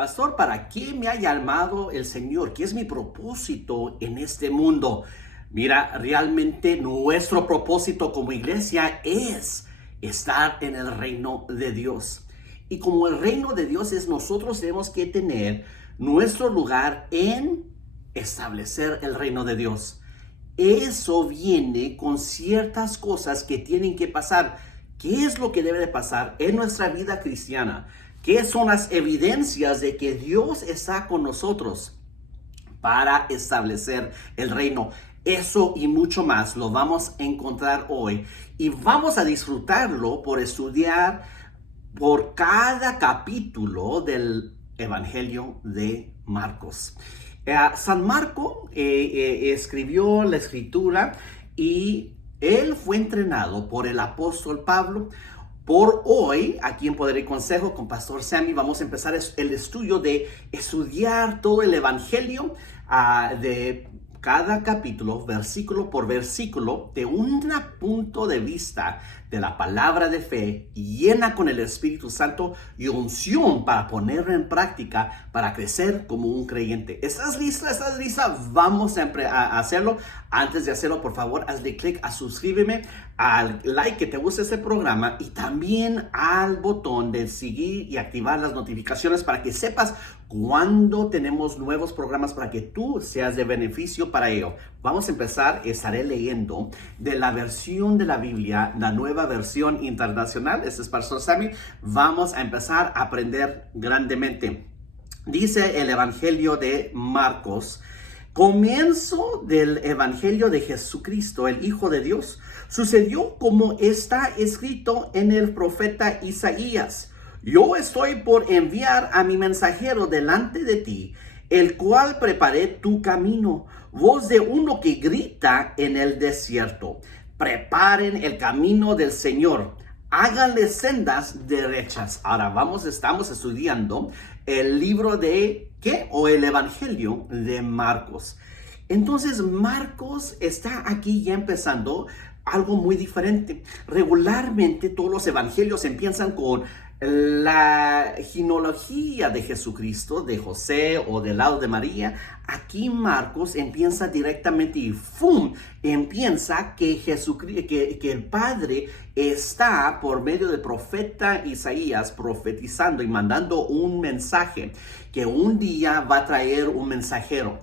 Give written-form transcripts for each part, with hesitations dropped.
Pastor, ¿para qué me ha llamado el Señor? ¿Qué es mi propósito en este mundo? Mira, realmente nuestro propósito como iglesia es estar en el reino de Dios. Y como el reino de Dios es, nosotros tenemos que tener nuestro lugar en establecer el reino de Dios. Eso viene con ciertas cosas que tienen que pasar. ¿Qué es lo que debe de pasar en nuestra vida cristiana? ¿Qué son las evidencias de que Dios está con nosotros para establecer el reino? Eso y mucho más lo vamos a encontrar hoy y vamos a disfrutarlo por estudiar por cada capítulo del Evangelio de Marcos. San Marco escribió la escritura y él fue entrenado por el apóstol Pablo. Por hoy, aquí en Poder y Consejo con Pastor Sammy, vamos a empezar el estudio de estudiar todo el Evangelio de cada capítulo, versículo por versículo, de un punto de vista de la palabra de fe, llena con el Espíritu Santo y unción para ponerlo en práctica, para crecer como un creyente. ¿Estás lista? ¿Estás lista? Vamos a hacerlo. Antes de hacerlo, por favor, hazle clic a suscríbeme, al like que te guste este programa y también al botón de seguir y activar las notificaciones para que sepas cuando tenemos nuevos programas para que tú seas de beneficio para ello. Vamos a empezar, estaré leyendo de la versión de la Biblia, la nueva versión internacional. Este es Pastor Sammy. Vamos a empezar a aprender grandemente. Dice el Evangelio de Marcos: comienzo del Evangelio de Jesucristo, el Hijo de Dios, sucedió como está escrito en el profeta Isaías. Yo estoy por enviar a mi mensajero delante de ti, el cual preparé tu camino. Voz de uno que grita en el desierto: preparen el camino del Señor, háganle sendas derechas. Ahora estamos estudiando el libro de ¿qué? O el Evangelio de Marcos. Entonces Marcos está aquí ya empezando algo muy diferente. Regularmente todos los evangelios empiezan con la genealogía de Jesucristo, de José o del lado de María. Aquí Marcos empieza directamente y ¡fum! Empieza que el Padre está por medio del profeta Isaías profetizando y mandando un mensaje que un día va a traer un mensajero.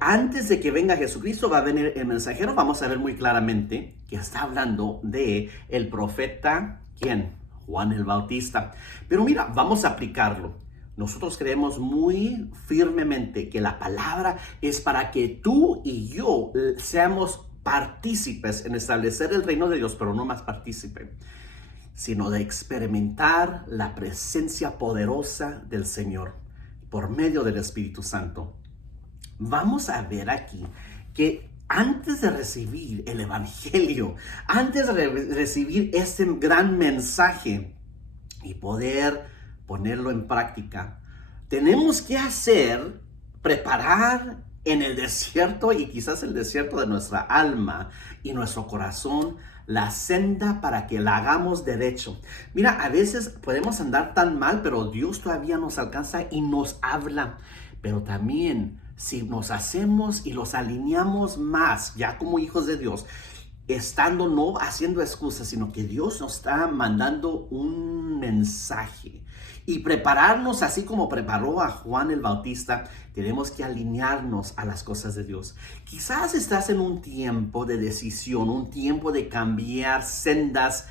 Antes de que venga Jesucristo va a venir el mensajero. Vamos a ver muy claramente que está hablando de el profeta, ¿quién? Juan el Bautista. Pero mira, vamos a aplicarlo. Nosotros creemos muy firmemente que la palabra es para que tú y yo seamos partícipes en establecer el reino de Dios, pero no más partícipe, sino de experimentar la presencia poderosa del Señor por medio del Espíritu Santo. Vamos a ver aquí que antes de recibir el Evangelio, antes de recibir este gran mensaje y poder ponerlo en práctica, tenemos que preparar en el desierto y quizás el desierto de nuestra alma y nuestro corazón, la senda para que la hagamos derecho. Mira, a veces podemos andar tan mal, pero Dios todavía nos alcanza y nos habla. Pero también si nos hacemos y los alineamos más, ya como hijos de Dios, estando no haciendo excusas, sino que Dios nos está mandando un mensaje y prepararnos así como preparó a Juan el Bautista, tenemos que alinearnos a las cosas de Dios. Quizás estás en un tiempo de decisión, un tiempo de cambiar sendas,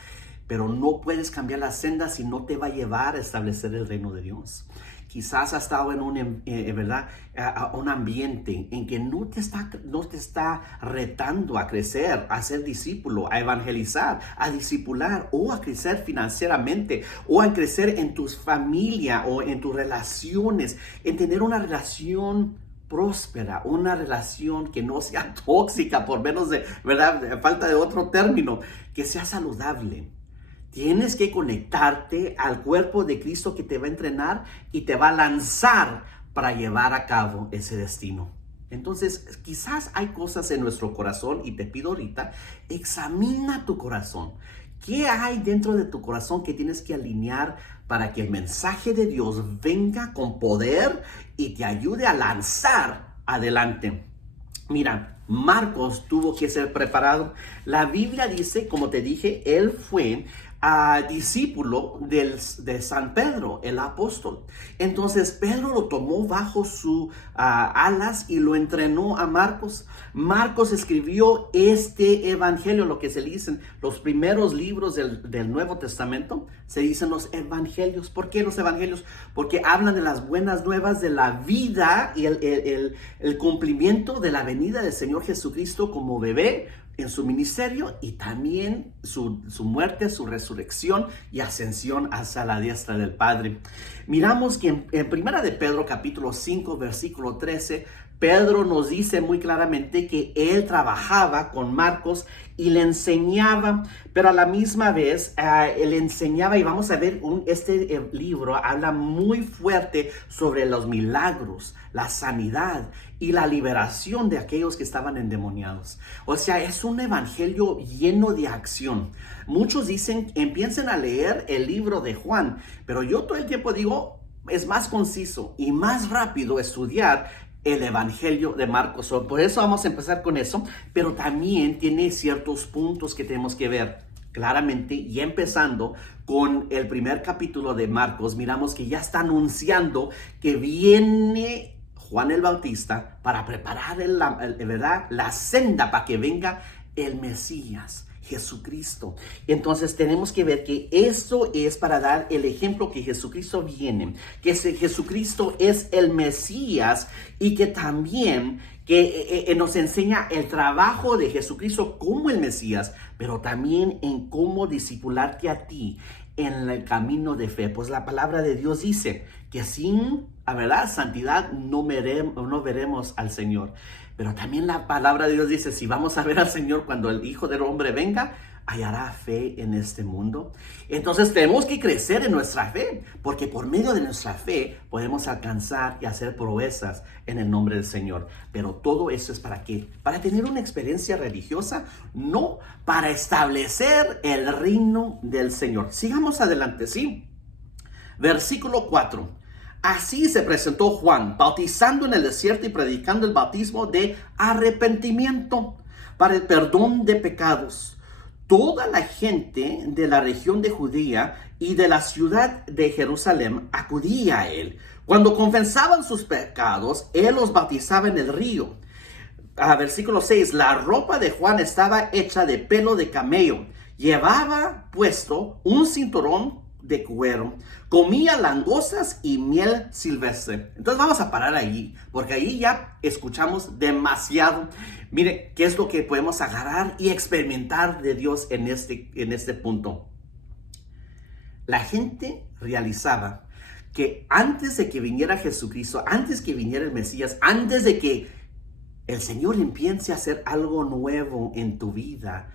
pero no puedes cambiar las sendas si no te va a llevar a establecer el reino de Dios. Quizás has estado en un ambiente en que no te está retando a crecer, a ser discípulo, a evangelizar, a discipular o a crecer financieramente o a crecer en tu familia o en tus relaciones, en tener una relación próspera, una relación que no sea tóxica, por menos de falta de otro término, que sea saludable. Tienes que conectarte al cuerpo de Cristo que te va a entrenar y te va a lanzar para llevar a cabo ese destino. Entonces, quizás hay cosas en nuestro corazón y te pido ahorita, examina tu corazón. ¿Qué hay dentro de tu corazón que tienes que alinear para que el mensaje de Dios venga con poder y te ayude a lanzar adelante. Mira, Marcos tuvo que ser preparado. La Biblia dice, como te dije, él fue discípulo de San Pedro, el apóstol. Entonces Pedro lo tomó bajo sus alas y lo entrenó a Marcos. Marcos escribió este evangelio, lo que se dicen los primeros libros del Nuevo Testamento, se dicen los evangelios. ¿Por qué los evangelios? Porque hablan de las buenas nuevas de la vida y el cumplimiento de la venida del Señor Jesucristo como bebé en su ministerio, y también su muerte, su resurrección y ascensión hacia la diestra del Padre. Miramos que en Primera de Pedro capítulo 5 versículo 13, Pedro nos dice muy claramente que él trabajaba con Marcos y le enseñaba, pero a la misma vez él enseñaba, y vamos a ver, este libro habla muy fuerte sobre los milagros, la sanidad y la liberación de aquellos que estaban endemoniados. O sea, es un evangelio lleno de acción. Muchos dicen, empiecen a leer el libro de Juan, pero yo todo el tiempo digo, es más conciso y más rápido estudiar el evangelio de Marcos. Por eso vamos a empezar con eso, pero también tiene ciertos puntos que tenemos que ver claramente. Y empezando con el primer capítulo de Marcos, miramos que ya está anunciando que viene Juan el Bautista para preparar ¿verdad?, la senda para que venga el Mesías, Jesucristo. Entonces tenemos que ver que esto es para dar el ejemplo que Jesucristo viene, que Jesucristo es el Mesías, y que también que nos enseña el trabajo de Jesucristo como el Mesías, pero también en cómo discipularte a ti en el camino de fe. Pues la palabra de Dios dice que sin, ¿verdad?, santidad no veremos al Señor. Pero también la palabra de Dios dice, si vamos a ver al Señor cuando el Hijo del Hombre venga, ¿hallará fe en este mundo? Entonces tenemos que crecer en nuestra fe, porque por medio de nuestra fe podemos alcanzar y hacer proezas en el nombre del Señor. Pero todo eso es ¿para qué? Para tener una experiencia religiosa, no para establecer el reino del Señor. Sigamos adelante, ¿sí? Versículo 4. Así se presentó Juan, bautizando en el desierto y predicando el bautismo de arrepentimiento para el perdón de pecados. Toda la gente de la región de Judea y de la ciudad de Jerusalén acudía a él. Cuando confesaban sus pecados, él los bautizaba en el río. Versículo 6. La ropa de Juan estaba hecha de pelo de camello. Llevaba puesto un cinturón de cuero, comía langostas y miel silvestre. Entonces vamos a parar allí, porque ahí ya escuchamos demasiado. Mire, ¿qué es lo que podemos agarrar y experimentar de Dios en este punto? La gente realizaba que antes de que viniera Jesucristo, antes que viniera el Mesías, antes de que el Señor empiece a hacer algo nuevo en tu vida,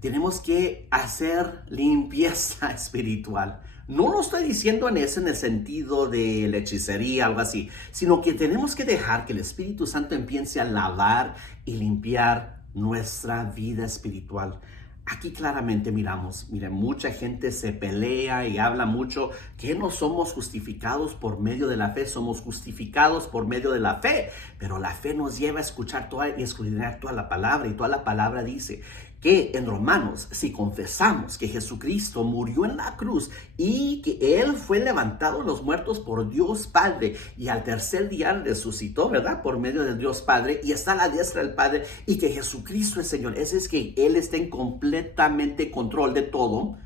tenemos que hacer limpieza espiritual. No lo estoy diciendo en el sentido de la hechicería, algo así, sino que tenemos que dejar que el Espíritu Santo empiece a lavar y limpiar nuestra vida espiritual. Aquí claramente miramos, miren, mucha gente se pelea y habla mucho que no somos justificados por medio de la fe, somos justificados por medio de la fe, pero la fe nos lleva a escuchar y escudriñar toda la palabra, y toda la palabra dice que en Romanos, si confesamos que Jesucristo murió en la cruz y que Él fue levantado de los muertos por Dios Padre, y al tercer día resucitó, ¿verdad?, por medio de Dios Padre, y está a la diestra del Padre, y que Jesucristo es Señor, ese es que Él está en completamente control de todo,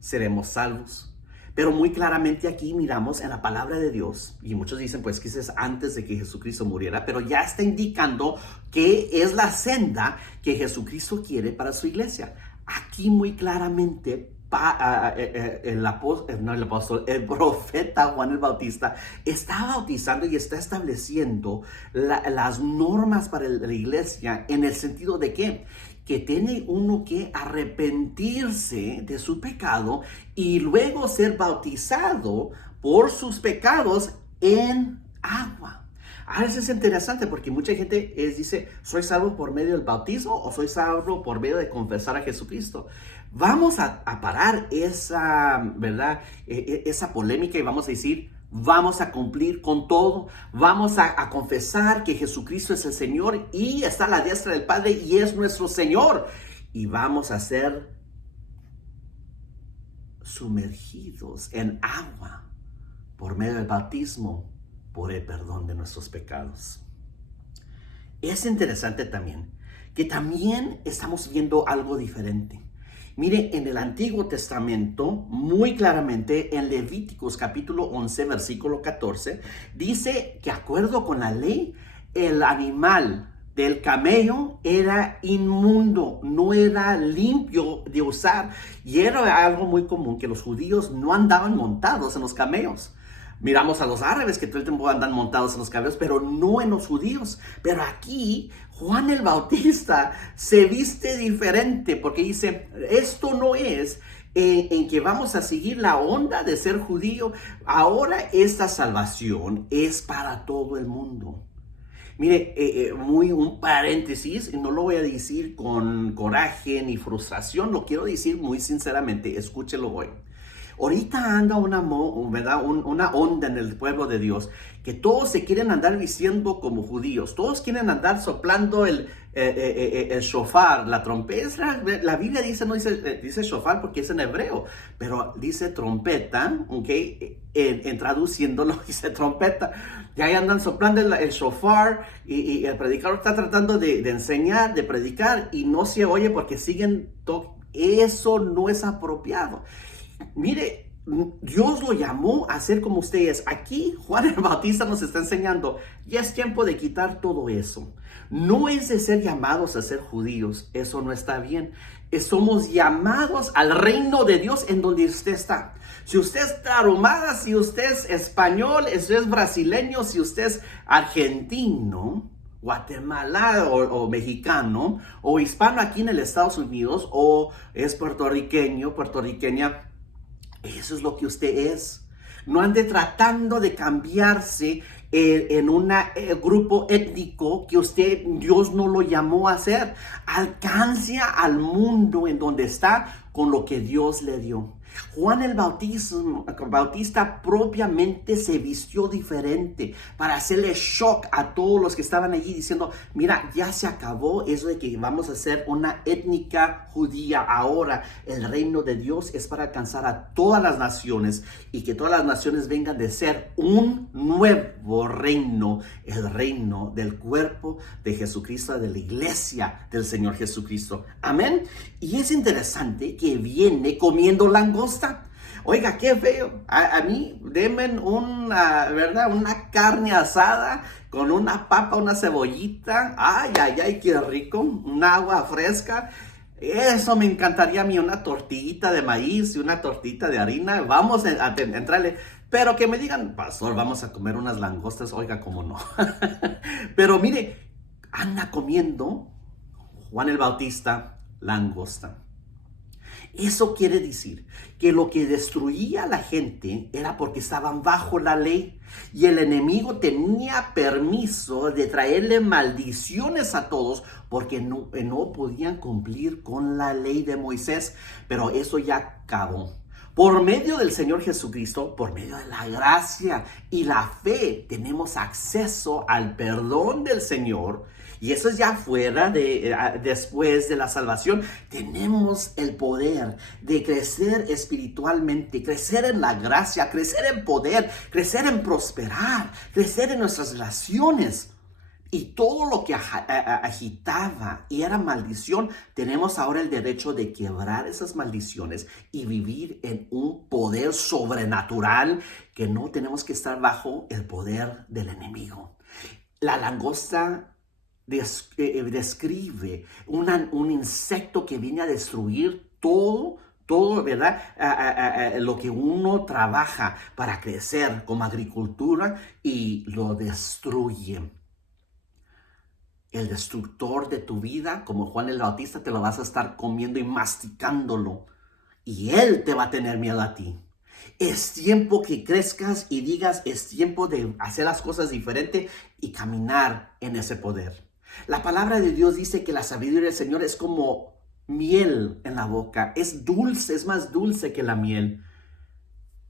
seremos salvos. Pero muy claramente aquí miramos en la palabra de Dios, y muchos dicen pues que eso es antes de que Jesucristo muriera, pero ya está indicando que es la senda que Jesucristo quiere para su iglesia. Aquí muy claramente el profeta Juan el Bautista está bautizando y está estableciendo las normas para la iglesia, en el sentido de que tiene uno que arrepentirse de su pecado y luego ser bautizado por sus pecados en agua. Eso es interesante porque mucha gente dice, ¿soy salvo por medio del bautismo o soy salvo por medio de confesar a Jesucristo? Vamos a parar esa, ¿verdad? Esa polémica y vamos a decir, vamos a cumplir con todo, vamos a confesar que Jesucristo es el Señor y está a la diestra del Padre y es nuestro Señor. Y vamos a ser sumergidos en agua por medio del bautismo, por el perdón de nuestros pecados. Es interesante también que también estamos viendo algo diferente. Mire, en el Antiguo Testamento, muy claramente en Levíticos capítulo 11, versículo 14, dice que acuerdo con la ley, el animal del camello era inmundo, no era limpio de usar. Y era algo muy común que los judíos no andaban montados en los camellos. Miramos a los árabes que todo el tiempo andan montados en los camellos, pero no en los judíos. Pero aquí Juan el Bautista se viste diferente porque dice, esto no es en que vamos a seguir la onda de ser judío. Ahora esta salvación es para todo el mundo. Mire, un paréntesis, y no lo voy a decir con coraje ni frustración, lo quiero decir muy sinceramente, escúchelo hoy. Ahorita anda ¿verdad? Una onda en el pueblo de Dios, que todos se quieren andar diciendo como judíos, todos quieren andar soplando el shofar, la trompeta. La Biblia dice, no dice shofar porque es en hebreo, pero dice trompeta, ¿ok? Traduciéndolo dice trompeta. Y ahí andan soplando el shofar y el predicador está tratando de enseñar, de predicar y no se oye porque siguen eso no es apropiado. Mire, Dios lo llamó a ser como usted es. Aquí Juan el Bautista nos está enseñando, ya es tiempo de quitar todo eso. No es de ser llamados a ser judíos, eso no está bien. Somos llamados al reino de Dios en donde usted está. Si usted es tarahumara, si usted es español, si usted es brasileño, si usted es argentino, Guatemala o mexicano, o hispano aquí en el Estados Unidos, o es puertorriqueño, puertorriqueña, eso es lo que usted es. No ande tratando de cambiarse en un grupo étnico que Dios no lo llamó a hacer. Alcance al mundo en donde está con lo que Dios le dio. Juan el Bautista propiamente se vistió diferente para hacerle shock a todos los que estaban allí diciendo, mira, ya se acabó eso de que vamos a ser una étnica judía. Ahora el reino de Dios es para alcanzar a todas las naciones y que todas las naciones vengan de ser un nuevo reino, el reino del cuerpo de Jesucristo, de la iglesia del Señor Jesucristo. Amén. Y es interesante que viene comiendo langosta. Oiga, qué feo. A mí, denme ¿verdad? Una carne asada con una papa, una cebollita. Ay, ay, ay, qué rico. Un agua fresca. Eso me encantaría a mí, una tortillita de maíz y una tortillita de harina. Vamos a entrarle. Pero que me digan, pastor, vamos a comer unas langostas. Oiga, cómo no. Pero mire, anda comiendo Juan el Bautista langosta. Eso quiere decir que lo que destruía a la gente era porque estaban bajo la ley y el enemigo tenía permiso de traerle maldiciones a todos porque no podían cumplir con la ley de Moisés. Pero eso ya acabó. Por medio del Señor Jesucristo, por medio de la gracia y la fe, tenemos acceso al perdón del Señor. Y eso es ya fuera después de la salvación. Tenemos el poder de crecer espiritualmente, crecer en la gracia, crecer en poder, crecer en prosperar, crecer en nuestras relaciones. Y todo lo que agitaba y era maldición, tenemos ahora el derecho de quebrar esas maldiciones y vivir en un poder sobrenatural que no tenemos que estar bajo el poder del enemigo. La langosta describe un insecto que viene a destruir todo, ¿verdad? Lo que uno trabaja para crecer como agricultura y lo destruye. El destructor de tu vida, como Juan el Bautista, te lo vas a estar comiendo y masticándolo. Y él te va a tener miedo a ti. Es tiempo que crezcas y digas, es tiempo de hacer las cosas diferente y caminar en ese poder. La palabra de Dios dice que la sabiduría del Señor es como miel en la boca. Es dulce, es más dulce que la miel.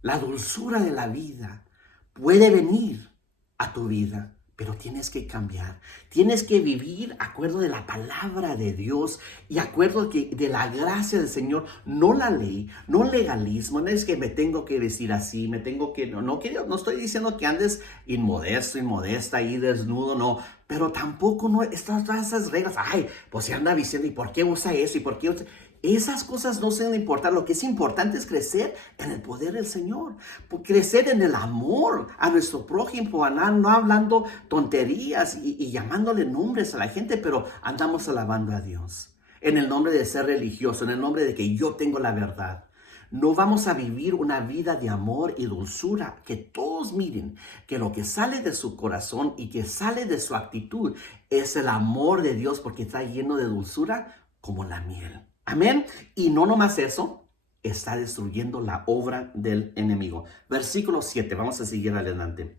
La dulzura de la vida puede venir a tu vida, pero tienes que cambiar. Tienes que vivir acuerdo de la palabra de Dios y acuerdo de la gracia del Señor, no la ley, no legalismo. No es que me tengo que vestir así, me tengo que... No estoy diciendo que andes inmodesto, inmodesta, ahí desnudo, no. Pero tampoco no todas esas reglas. Ay, pues se anda diciendo, ¿y por qué usa eso? ¿Y por qué usa...? Esas cosas no se importan. Lo que es importante es crecer en el poder del Señor, crecer en el amor a nuestro prójimo, no hablando tonterías y llamándole nombres a la gente, pero andamos alabando a Dios en el nombre de ser religioso, en el nombre de que yo tengo la verdad. No vamos a vivir una vida de amor y dulzura, que todos miren que lo que sale de su corazón y que sale de su actitud es el amor de Dios, porque está lleno de dulzura como la miel. Amén. Y no nomás eso, está destruyendo la obra del enemigo. Versículo 7, vamos a seguir adelante.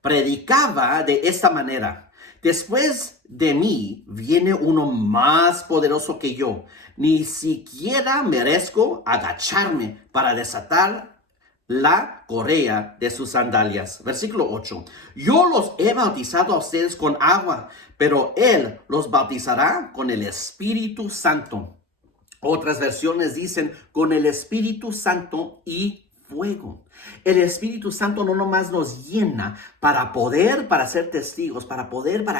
Predicaba de esta manera: después de mí viene uno más poderoso que yo. Ni siquiera merezco agacharme para desatar la correa de sus sandalias. Versículo 8. Yo los he bautizado a ustedes con agua, pero Él los bautizará con el Espíritu Santo. Otras versiones dicen con el Espíritu Santo y fuego. El Espíritu Santo no nomás nos llena para ser testigos, para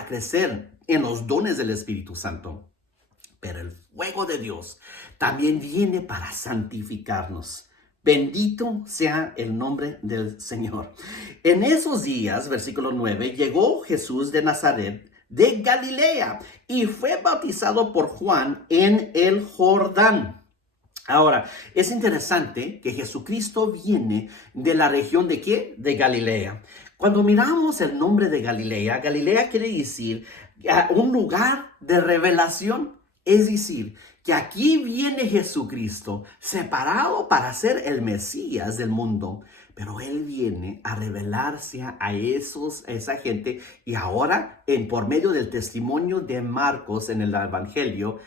crecer en los dones del Espíritu Santo, pero el fuego de Dios también viene para santificarnos. Bendito sea el nombre del Señor. En esos días, versículo 9, llegó Jesús de Nazaret, de Galilea, y fue bautizado por Juan en el Jordán. Ahora, es interesante que Jesucristo viene de la región ¿de qué? De Galilea. Cuando miramos el nombre de Galilea, Galilea quiere decir un lugar de revelación. Es decir, que aquí viene Jesucristo separado para ser el Mesías del mundo. Pero Él viene a revelarse a esa gente, y ahora, por medio del testimonio de Marcos en el Evangelio,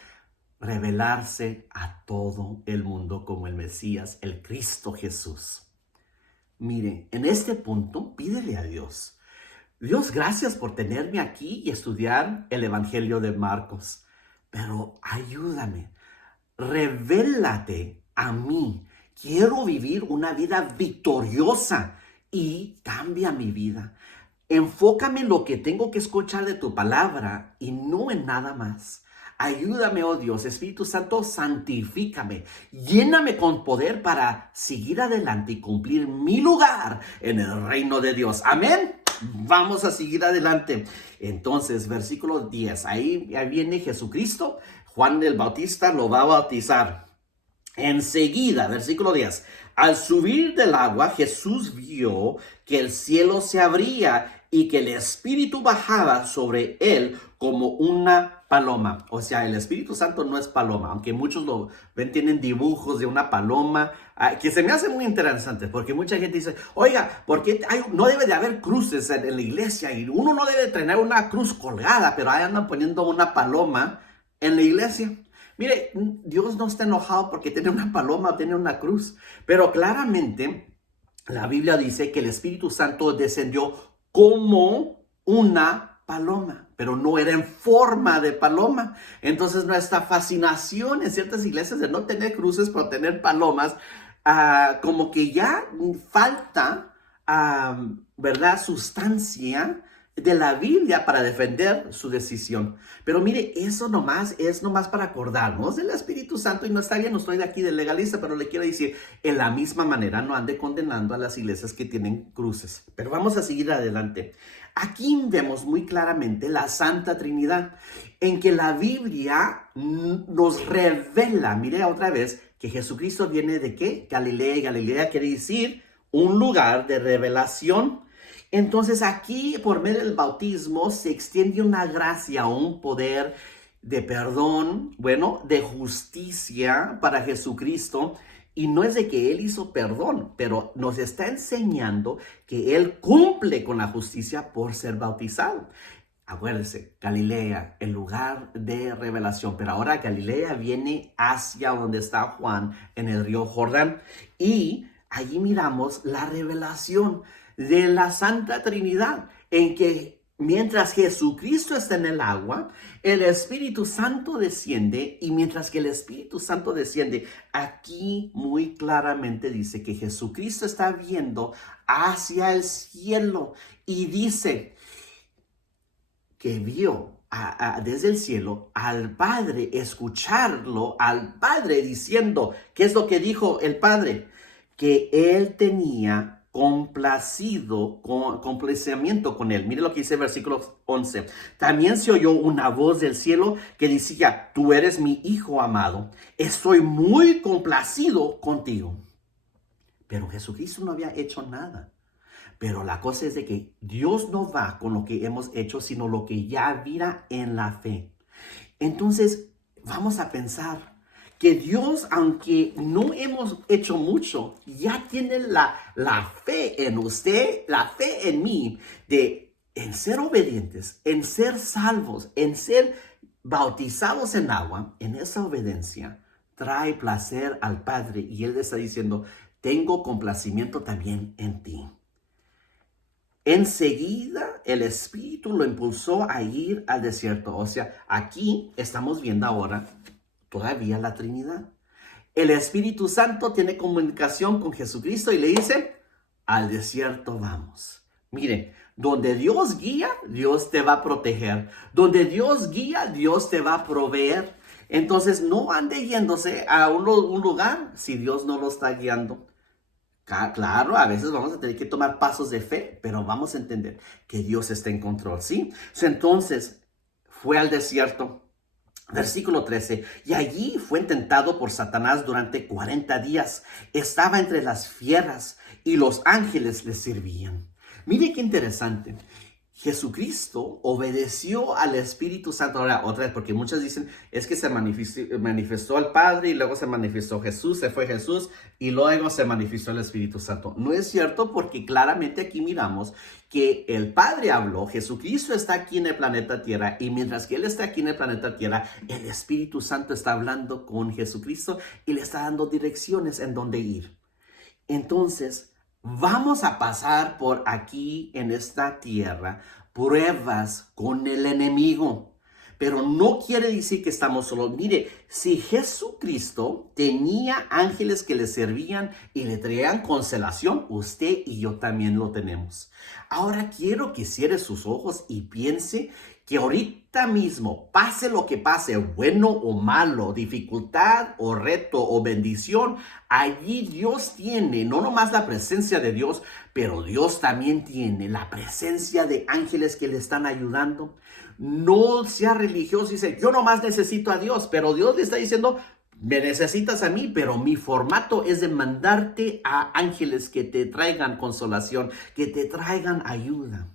revelarse a todo el mundo como el Mesías, el Cristo Jesús. Mire, en este punto, pídele a Dios: Dios, gracias por tenerme aquí y estudiar el Evangelio de Marcos, pero ayúdame, revélate a mí. Quiero vivir una vida victoriosa y cambia mi vida. Enfócame en lo que tengo que escuchar de tu palabra y no en nada más. Ayúdame, oh Dios, Espíritu Santo, santifícame. Lléname con poder para seguir adelante y cumplir mi lugar en el reino de Dios. Amén. Vamos a seguir adelante. Entonces, versículo 10. Ahí viene Jesucristo. Juan el Bautista lo va a bautizar. Enseguida, versículo 10, al subir del agua, Jesús vio que el cielo se abría y que el Espíritu bajaba sobre él como una paloma. O sea, el Espíritu Santo no es paloma, aunque muchos lo ven, tienen dibujos de una paloma, que se me hace muy interesante, porque mucha gente dice, oiga, ¿por qué no debe de haber cruces en la iglesia? Y uno no debe tener una cruz colgada, pero ahí andan poniendo una paloma en la iglesia. Mire, Dios no está enojado porque tiene una paloma o tiene una cruz, pero claramente la Biblia dice que el Espíritu Santo descendió como una paloma, pero no era en forma de paloma. Entonces nuestra fascinación en ciertas iglesias de no tener cruces, pero tener palomas, como que ya falta, ¿verdad?, sustancia de la Biblia para defender su decisión. Pero mire, eso es nomás para acordarnos del Espíritu Santo, y no está bien, no estoy de aquí de legalista, pero le quiero decir, en la misma manera no ande condenando a las iglesias que tienen cruces. Pero vamos a seguir adelante. Aquí vemos muy claramente la Santa Trinidad, en que la Biblia nos revela, mire otra vez, que Jesucristo viene ¿de qué? Galilea, y Galilea quiere decir un lugar de revelación. Entonces aquí, por medio del bautismo, se extiende una gracia, un poder de perdón, de justicia para Jesucristo. Y no es de que Él hizo perdón, pero nos está enseñando que Él cumple con la justicia por ser bautizado. Acuérdense, Galilea, el lugar de revelación, pero ahora Galilea viene hacia donde está Juan en el río Jordán y allí miramos la revelación de la Santa Trinidad en que mientras Jesucristo está en el agua, el Espíritu Santo desciende y mientras que el Espíritu Santo desciende, aquí muy claramente dice que Jesucristo está viendo hacia el cielo y dice que vio desde el cielo al Padre, escucharlo, al Padre diciendo, ¿qué es lo que dijo el Padre? Que Él tenía complacimiento con Él. Mire lo que dice el versículo 11. También se oyó una voz del cielo que decía, tú eres mi Hijo amado, estoy muy complacido contigo. Pero Jesucristo no había hecho nada. Pero la cosa es de que Dios no va con lo que hemos hecho, sino lo que ya mira en la fe. Entonces, vamos a pensar que Dios, aunque no hemos hecho mucho, ya tiene la fe en usted, la fe en mí, en ser obedientes, en ser salvos, en ser bautizados en agua. En esa obediencia trae placer al Padre y Él le está diciendo, tengo complacimiento también en ti. Enseguida el Espíritu lo impulsó a ir al desierto. O sea, aquí estamos viendo ahora todavía la Trinidad. El Espíritu Santo tiene comunicación con Jesucristo y le dice, al desierto vamos. Mire, donde Dios guía, Dios te va a proteger. Donde Dios guía, Dios te va a proveer. Entonces no ande yéndose a un lugar si Dios no lo está guiando. Claro, a veces vamos a tener que tomar pasos de fe, pero vamos a entender que Dios está en control, ¿sí? Entonces, fue al desierto, versículo 13, y allí fue tentado por Satanás durante 40 días. Estaba entre las fieras y los ángeles le servían. Mire qué interesante. Jesucristo obedeció al Espíritu Santo. Ahora, otra vez, porque muchos dicen, es que se manifestó el Padre y luego se manifestó Jesús, se fue Jesús y luego se manifestó el Espíritu Santo. No es cierto porque claramente aquí miramos que el Padre habló, Jesucristo está aquí en el planeta Tierra y mientras que Él está aquí en el planeta Tierra, el Espíritu Santo está hablando con Jesucristo y le está dando direcciones en dónde ir. Entonces, vamos a pasar por aquí en esta tierra pruebas con el enemigo, pero no quiere decir que estamos solos. Mire, si Jesucristo tenía ángeles que le servían y le traían consolación, usted y yo también lo tenemos. Ahora quiero que cierre sus ojos y piense que ahorita mismo, pase lo que pase, bueno o malo, dificultad o reto o bendición, allí Dios tiene no nomás la presencia de Dios, pero Dios también tiene la presencia de ángeles que le están ayudando. No sea religioso y dice, yo nomás necesito a Dios, pero Dios le está diciendo, me necesitas a mí, pero mi formato es de mandarte a ángeles que te traigan consolación, que te traigan ayuda.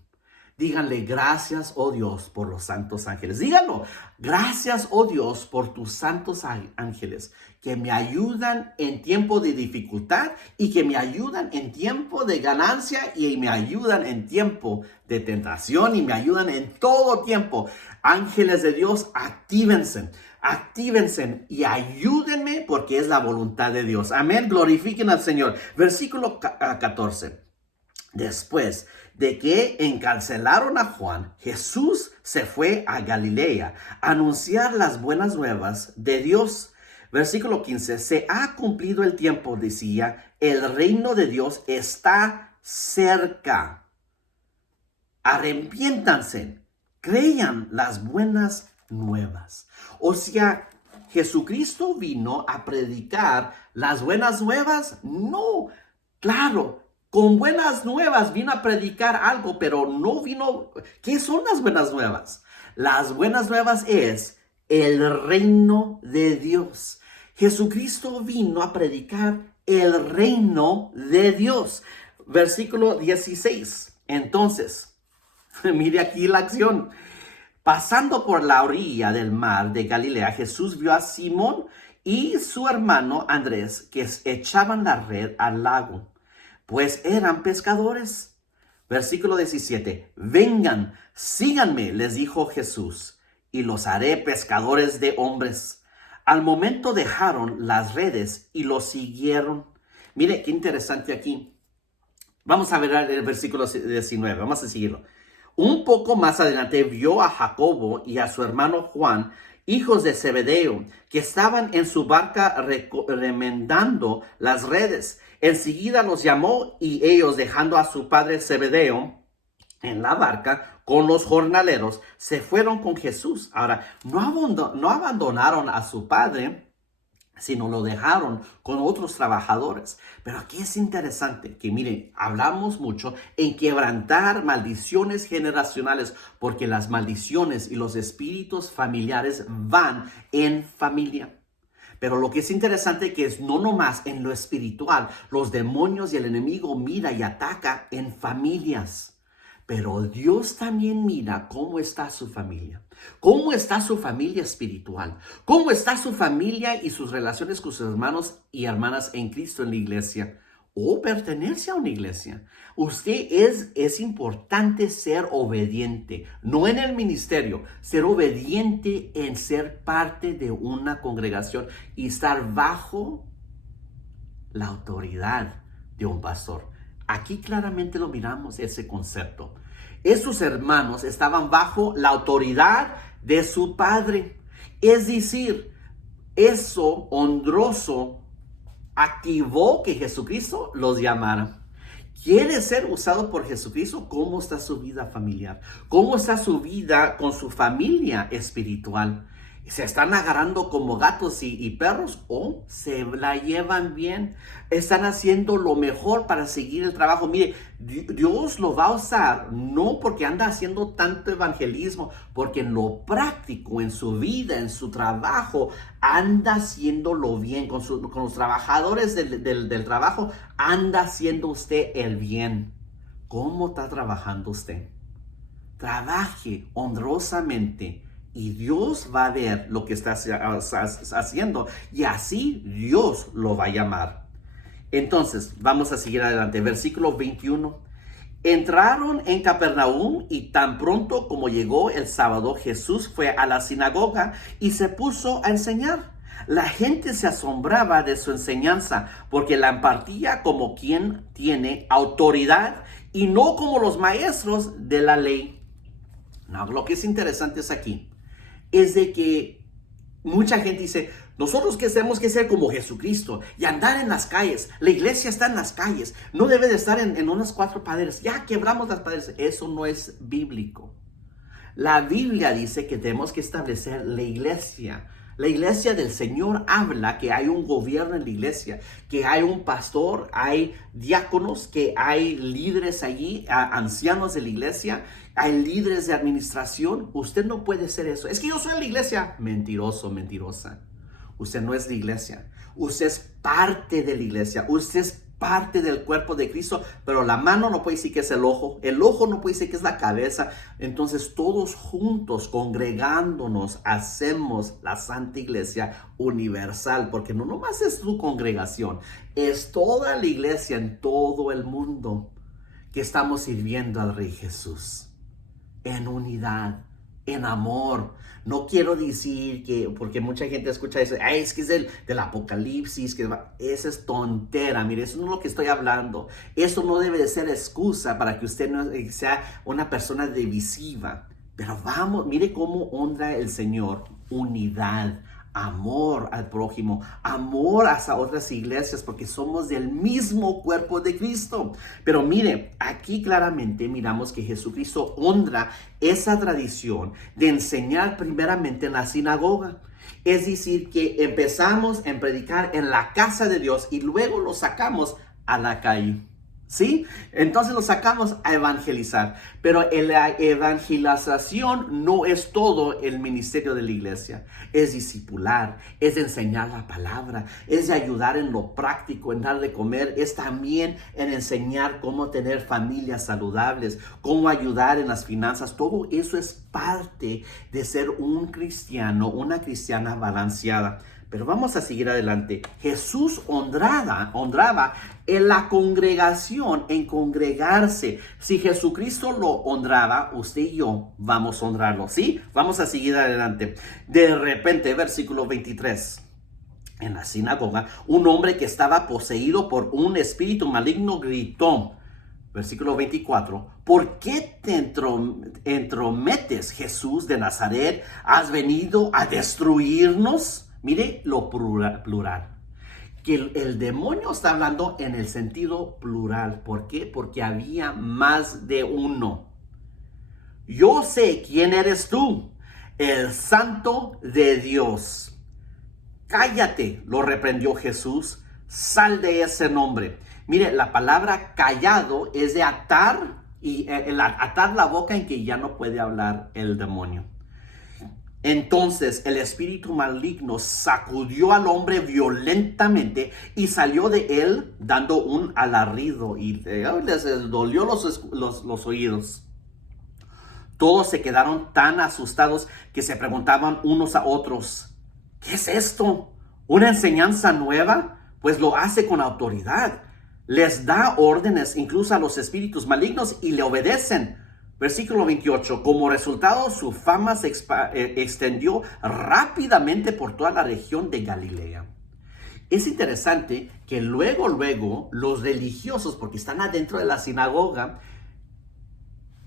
Díganle, gracias, oh Dios, por los santos ángeles. Díganlo, gracias, oh Dios, por tus santos ángeles, que me ayudan en tiempo de dificultad y que me ayudan en tiempo de ganancia y me ayudan en tiempo de tentación y me ayudan en todo tiempo. Ángeles de Dios, actívense y ayúdenme porque es la voluntad de Dios. Amén, glorifiquen al Señor. Versículo 14. Después de que encarcelaron a Juan, Jesús se fue a Galilea a anunciar las buenas nuevas de Dios. Versículo 15, se ha cumplido el tiempo, decía, el reino de Dios está cerca. Arrepiéntanse, crean las buenas nuevas. O sea, ¿Jesucristo vino a predicar las buenas nuevas? No, claro. Con buenas nuevas vino a predicar algo, pero no vino. ¿Qué son las buenas nuevas? Las buenas nuevas es el reino de Dios. Jesucristo vino a predicar el reino de Dios. Versículo 16. Entonces, mire aquí la acción. Pasando por la orilla del mar de Galilea, Jesús vio a Simón y su hermano Andrés, que echaban la red al lago, pues eran pescadores. Versículo 17. Vengan, síganme, les dijo Jesús, y los haré pescadores de hombres. Al momento dejaron las redes y los siguieron. Mire, qué interesante aquí. Vamos a ver el versículo 19, vamos a seguirlo. Un poco más adelante vio a Jacobo y a su hermano Juan, hijos de Zebedeo, que estaban en su barca remendando las redes. Enseguida los llamó y ellos, dejando a su padre Zebedeo en la barca con los jornaleros, se fueron con Jesús. Ahora, no abandonaron a su padre, sino lo dejaron con otros trabajadores. Pero aquí es interesante que, miren, hablamos mucho en quebrantar maldiciones generacionales, porque las maldiciones y los espíritus familiares van en familia. Pero lo que es interesante que es no nomás en lo espiritual, los demonios y el enemigo mira y ataca en familias. Pero Dios también mira cómo está su familia, cómo está su familia espiritual, cómo está su familia y sus relaciones con sus hermanos y hermanas en Cristo en la iglesia o pertenece a una iglesia. Usted es importante ser obediente, no en el ministerio, ser obediente en ser parte de una congregación y estar bajo la autoridad de un pastor. Aquí claramente lo miramos, ese concepto. Esos hermanos estaban bajo la autoridad de su padre. Es decir, eso honroso activó que Jesucristo los llamara. ¿Quiere ser usado por Jesucristo? ¿Cómo está su vida familiar? ¿Cómo está su vida con su familia espiritual? ¿Se están agarrando como gatos y perros o se la llevan bien? ¿Están haciendo lo mejor para seguir el trabajo? Mire, Dios lo va a usar no porque anda haciendo tanto evangelismo, porque en lo práctico, en su vida, en su trabajo, anda haciéndolo bien. Con los trabajadores del trabajo, anda haciendo usted el bien. ¿Cómo está trabajando usted? Trabaje honrosamente. Y Dios va a ver lo que está haciendo y así Dios lo va a llamar. Entonces, vamos a seguir adelante. Versículo 21. Entraron en Capernaum y tan pronto como llegó el sábado, Jesús fue a la sinagoga y se puso a enseñar. La gente se asombraba de su enseñanza porque la impartía como quien tiene autoridad y no como los maestros de la ley. No, lo que es interesante es aquí. Es de que mucha gente dice, nosotros que tenemos que ser como Jesucristo y andar en las calles. La iglesia está en las calles, no debe de estar en unas cuatro paredes. Ya quebramos las paredes. Eso no es bíblico. La Biblia dice que tenemos que establecer la iglesia. La iglesia del Señor habla que hay un gobierno en la iglesia, que hay un pastor, hay diáconos, que hay líderes allí, ancianos de la iglesia, hay líderes de administración. Usted no puede ser eso. Es que yo soy de la iglesia. Mentiroso, mentirosa. Usted no es la iglesia. Usted es parte de la iglesia. Usted es parte del cuerpo de Cristo, pero la mano no puede decir que es el ojo no puede decir que es la cabeza. Entonces todos juntos, congregándonos, hacemos la Santa Iglesia universal, porque no nomás es tu congregación, es toda la iglesia en todo el mundo que estamos sirviendo al Rey Jesús en unidad, en amor. No quiero decir que, porque mucha gente escucha eso, es que es del Apocalipsis, esa es tontera. Mire, eso no es lo que estoy hablando. Eso no debe de ser excusa para que usted no sea una persona divisiva. Pero vamos, mire cómo honra el Señor: unidad, amor al prójimo, amor hacia otras iglesias, porque somos del mismo cuerpo de Cristo. Pero mire, aquí claramente miramos que Jesucristo honra esa tradición de enseñar primeramente en la sinagoga. Es decir, que empezamos en predicar en la casa de Dios y luego lo sacamos a la calle. ¿Sí? Entonces lo sacamos a evangelizar. Pero la evangelización no es todo el ministerio de la iglesia. Es discipular, es enseñar la palabra, es de ayudar en lo práctico, en dar de comer. Es también en enseñar cómo tener familias saludables, cómo ayudar en las finanzas. Todo eso es parte de ser un cristiano, una cristiana balanceada. Pero vamos a seguir adelante. Jesús honraba en la congregación, en congregarse. Si Jesucristo lo honraba, usted y yo vamos a honrarlo, ¿sí? Vamos a seguir adelante. De repente, versículo 23. En la sinagoga, un hombre que estaba poseído por un espíritu maligno gritó. Versículo 24. ¿Por qué te entrometes, Jesús de Nazaret? ¿Has venido a destruirnos? Mire lo plural. Que el demonio está hablando en el sentido plural. ¿Por qué? Porque había más de uno. Yo sé quién eres tú, el Santo de Dios. Cállate, lo reprendió Jesús. Sal de ese nombre. Mire, la palabra callado es de atar, y atar la boca en que ya no puede hablar el demonio. Entonces el espíritu maligno sacudió al hombre violentamente y salió de él dando un alarido y les dolió los oídos. Todos se quedaron tan asustados que se preguntaban unos a otros: ¿qué es esto? ¿Una enseñanza nueva? Pues lo hace con autoridad. Les da órdenes incluso a los espíritus malignos y le obedecen. Versículo 28. Como resultado, su fama se extendió rápidamente por toda la región de Galilea. Es interesante que luego los religiosos, porque están adentro de la sinagoga,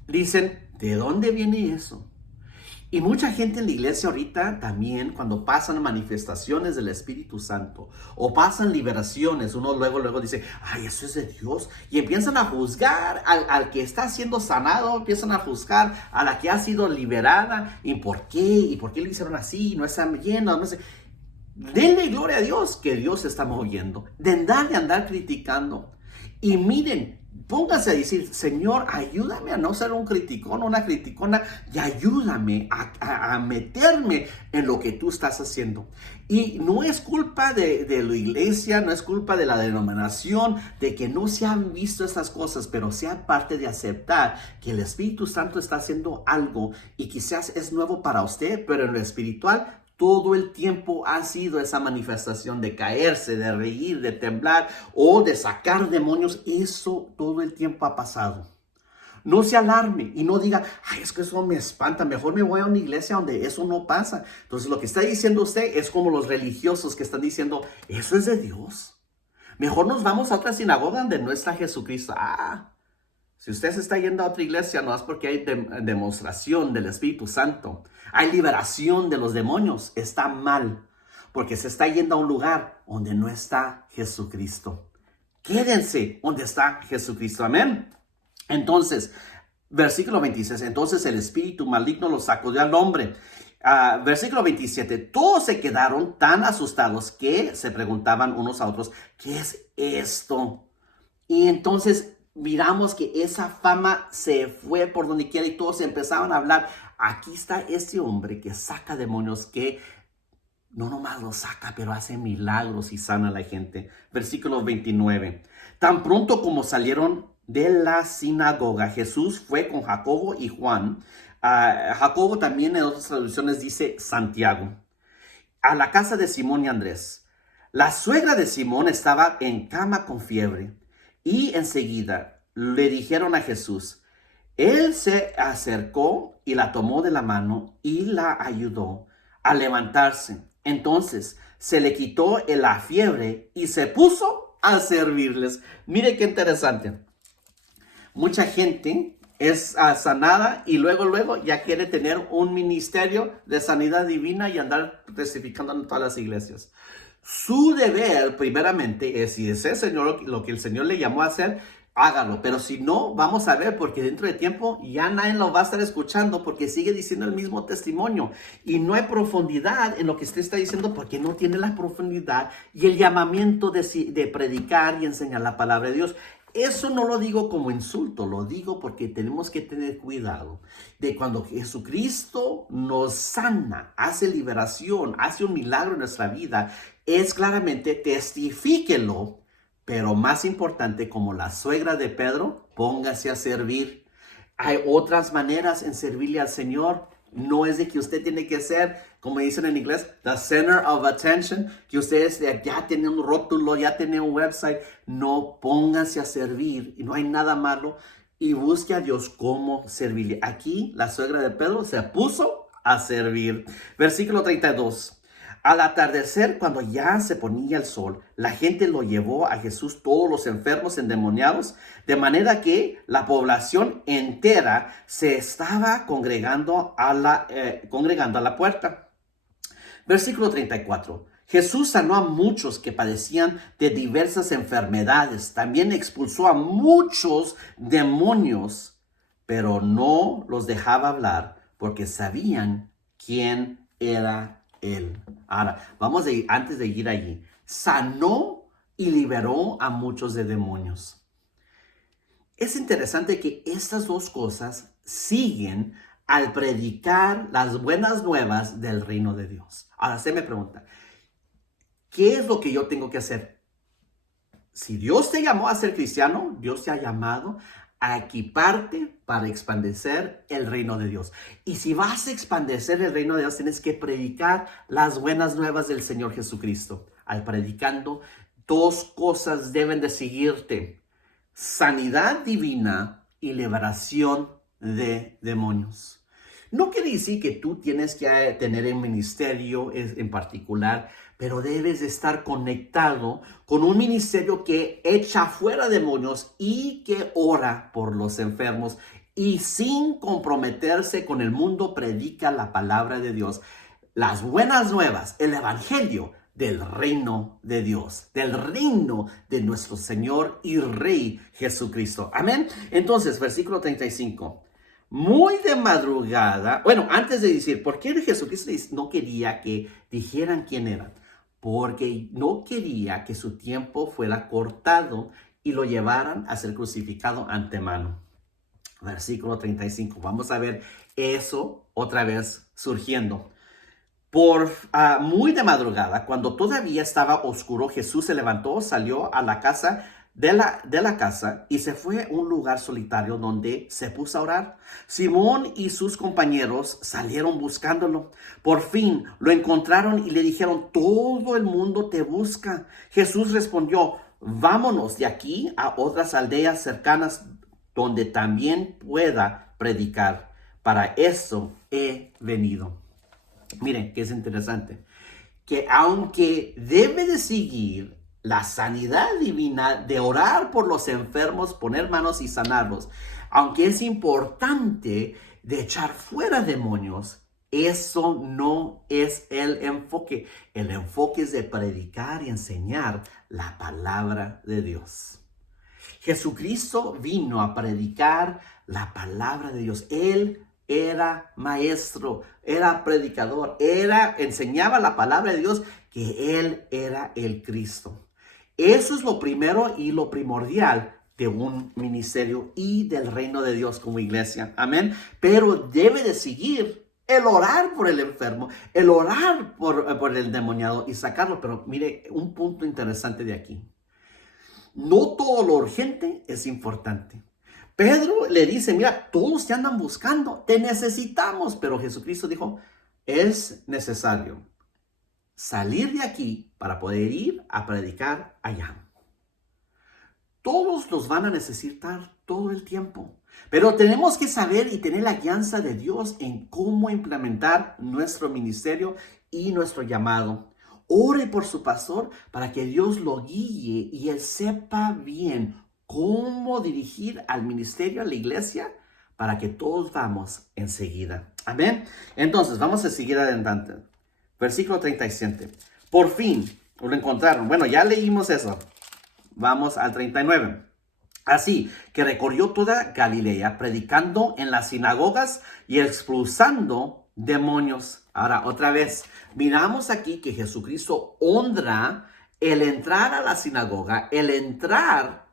dicen: ¿de dónde viene eso? Y mucha gente en la iglesia ahorita también, cuando pasan manifestaciones del Espíritu Santo o pasan liberaciones, uno luego dice: ay, eso es de Dios. Y empiezan a juzgar al que está siendo sanado, empiezan a juzgar a la que ha sido liberada. ¿Y por qué? ¿Y por qué lo hicieron así? No están bien, no sé. Denle gloria a Dios que Dios se está moviendo. De andar criticando. Y miren, pónganse a decir: Señor, ayúdame a no ser un criticón, una criticona, y ayúdame a meterme en lo que tú estás haciendo. Y no es culpa de la iglesia, no es culpa de la denominación, de que no se han visto estas cosas, pero sea parte de aceptar que el Espíritu Santo está haciendo algo y quizás es nuevo para usted, pero en lo espiritual todo el tiempo ha sido esa manifestación de caerse, de reír, de temblar o de sacar demonios. Eso todo el tiempo ha pasado. No se alarme y no diga: ay, es que eso me espanta, mejor me voy a una iglesia donde eso no pasa. Entonces lo que está diciendo usted es como los religiosos que están diciendo: eso es de Dios. Mejor nos vamos a otra sinagoga donde no está Jesucristo. Si usted se está yendo a otra iglesia, no es porque hay demostración del Espíritu Santo, hay liberación de los demonios, está mal, porque se está yendo a un lugar donde no está Jesucristo. Quédense donde está Jesucristo, amén. Entonces, versículo 26, entonces el espíritu maligno lo sacudió al hombre. Versículo 27, todos se quedaron tan asustados que se preguntaban unos a otros: ¿qué es esto? Y entonces miramos que esa fama se fue por donde quiera y todos empezaban a hablar: aquí está este hombre que saca demonios, que no nomás lo saca, pero hace milagros y sana a la gente. Versículo 29. Tan pronto como salieron de la sinagoga, Jesús fue con Jacobo y Juan. Jacobo también en otras traducciones dice Santiago, a la casa de Simón y Andrés. La suegra de Simón estaba en cama con fiebre. Y enseguida le dijeron a Jesús. Él se acercó y la tomó de la mano y la ayudó a levantarse. Entonces se le quitó la fiebre y se puso a servirles. Mire qué interesante. Mucha gente es sanada y luego ya quiere tener un ministerio de sanidad divina y andar testificando en todas las iglesias. Su deber, primeramente, es, si es el Señor, lo que el Señor le llamó a hacer, hágalo. Pero si no, vamos a ver, porque dentro de tiempo ya nadie lo va a estar escuchando, porque sigue diciendo el mismo testimonio. Y no hay profundidad en lo que usted está diciendo, porque no tiene la profundidad y el llamamiento de predicar y enseñar la palabra de Dios. Eso no lo digo como insulto, lo digo porque tenemos que tener cuidado de cuando Jesucristo nos sana, hace liberación, hace un milagro en nuestra vida, es claramente testifíquelo, pero más importante, como la suegra de Pedro, póngase a servir. Hay otras maneras en servirle al Señor. No es de que usted tiene que ser, como dicen en inglés, the center of attention, que ustedes ya tienen un rótulo, ya tienen un website. No, pónganse a servir y no hay nada malo. Y busque a Dios cómo servirle. Aquí la suegra de Pedro se puso a servir. Versículo 32. Al atardecer, cuando ya se ponía el sol, la gente lo llevó a Jesús, todos los enfermos endemoniados, de manera que la población entera se estaba congregando a la puerta. Versículo 34. Jesús sanó a muchos que padecían de diversas enfermedades. También expulsó a muchos demonios, pero no los dejaba hablar porque sabían quién era Él. Ahora, antes de ir allí, sanó y liberó a muchos de demonios. Es interesante que estas dos cosas siguen al predicar las buenas nuevas del reino de Dios. Ahora, se me pregunta, ¿qué es lo que yo tengo que hacer? Si Dios te llamó a ser cristiano, Dios te ha llamado a equiparte para expandecer el reino de Dios. Y si vas a expandecer el reino de Dios, tienes que predicar las buenas nuevas del Señor Jesucristo. Al predicando, dos cosas deben de seguirte: sanidad divina y liberación de demonios. No quiere decir que tú tienes que tener un ministerio en particular, pero debes de estar conectado con un ministerio que echa fuera demonios y que ora por los enfermos, y sin comprometerse con el mundo predica la palabra de Dios, las buenas nuevas, el evangelio del reino de Dios, del reino de nuestro Señor y Rey Jesucristo. Amén. Entonces, versículo 35. Muy de madrugada, bueno, antes de decir, ¿por qué Jesucristo no quería que dijeran quién era? Porque no quería que su tiempo fuera cortado y lo llevaran a ser crucificado antemano. Versículo 35. Vamos a ver eso otra vez surgiendo. Muy de madrugada, cuando todavía estaba oscuro, Jesús se levantó, salió a la casa de la casa y se fue a un lugar solitario donde se puso a orar. Simón y sus compañeros salieron buscándolo. Por fin lo encontraron y le dijeron: todo el mundo te busca. Jesús respondió: vámonos de aquí a otras aldeas cercanas donde también pueda predicar. Para eso he venido. Miren, que es interesante, que aunque debe de seguir la sanidad divina de orar por los enfermos, poner manos y sanarlos, aunque es importante de echar fuera demonios, eso no es el enfoque. El enfoque es de predicar y enseñar la palabra de Dios. Jesucristo vino a predicar la palabra de Dios. Él era maestro, era predicador, enseñaba la palabra de Dios, que Él era el Cristo. Eso es lo primero y lo primordial de un ministerio y del reino de Dios como iglesia. Amén. Pero debe de seguir el orar por el enfermo, el orar por el endemoniado y sacarlo. Pero mire, un punto interesante de aquí. No todo lo urgente es importante. Pedro le dice: mira, todos te andan buscando, te necesitamos. Pero Jesucristo dijo: es necesario salir de aquí para poder ir a predicar allá. Todos los van a necesitar todo el tiempo, pero tenemos que saber y tener la guianza de Dios en cómo implementar nuestro ministerio y nuestro llamado. Ore por su pastor para que Dios lo guíe y él sepa bien cómo dirigir al ministerio, a la iglesia, para que todos vamos enseguida. Amén. Entonces, vamos a seguir adelante. Versículo 37. Por fin lo encontraron. Bueno, ya leímos eso. Vamos al 39. Así que recorrió toda Galilea, predicando en las sinagogas y expulsando demonios. Ahora, otra vez, miramos aquí que Jesucristo honra el entrar a la sinagoga, el entrar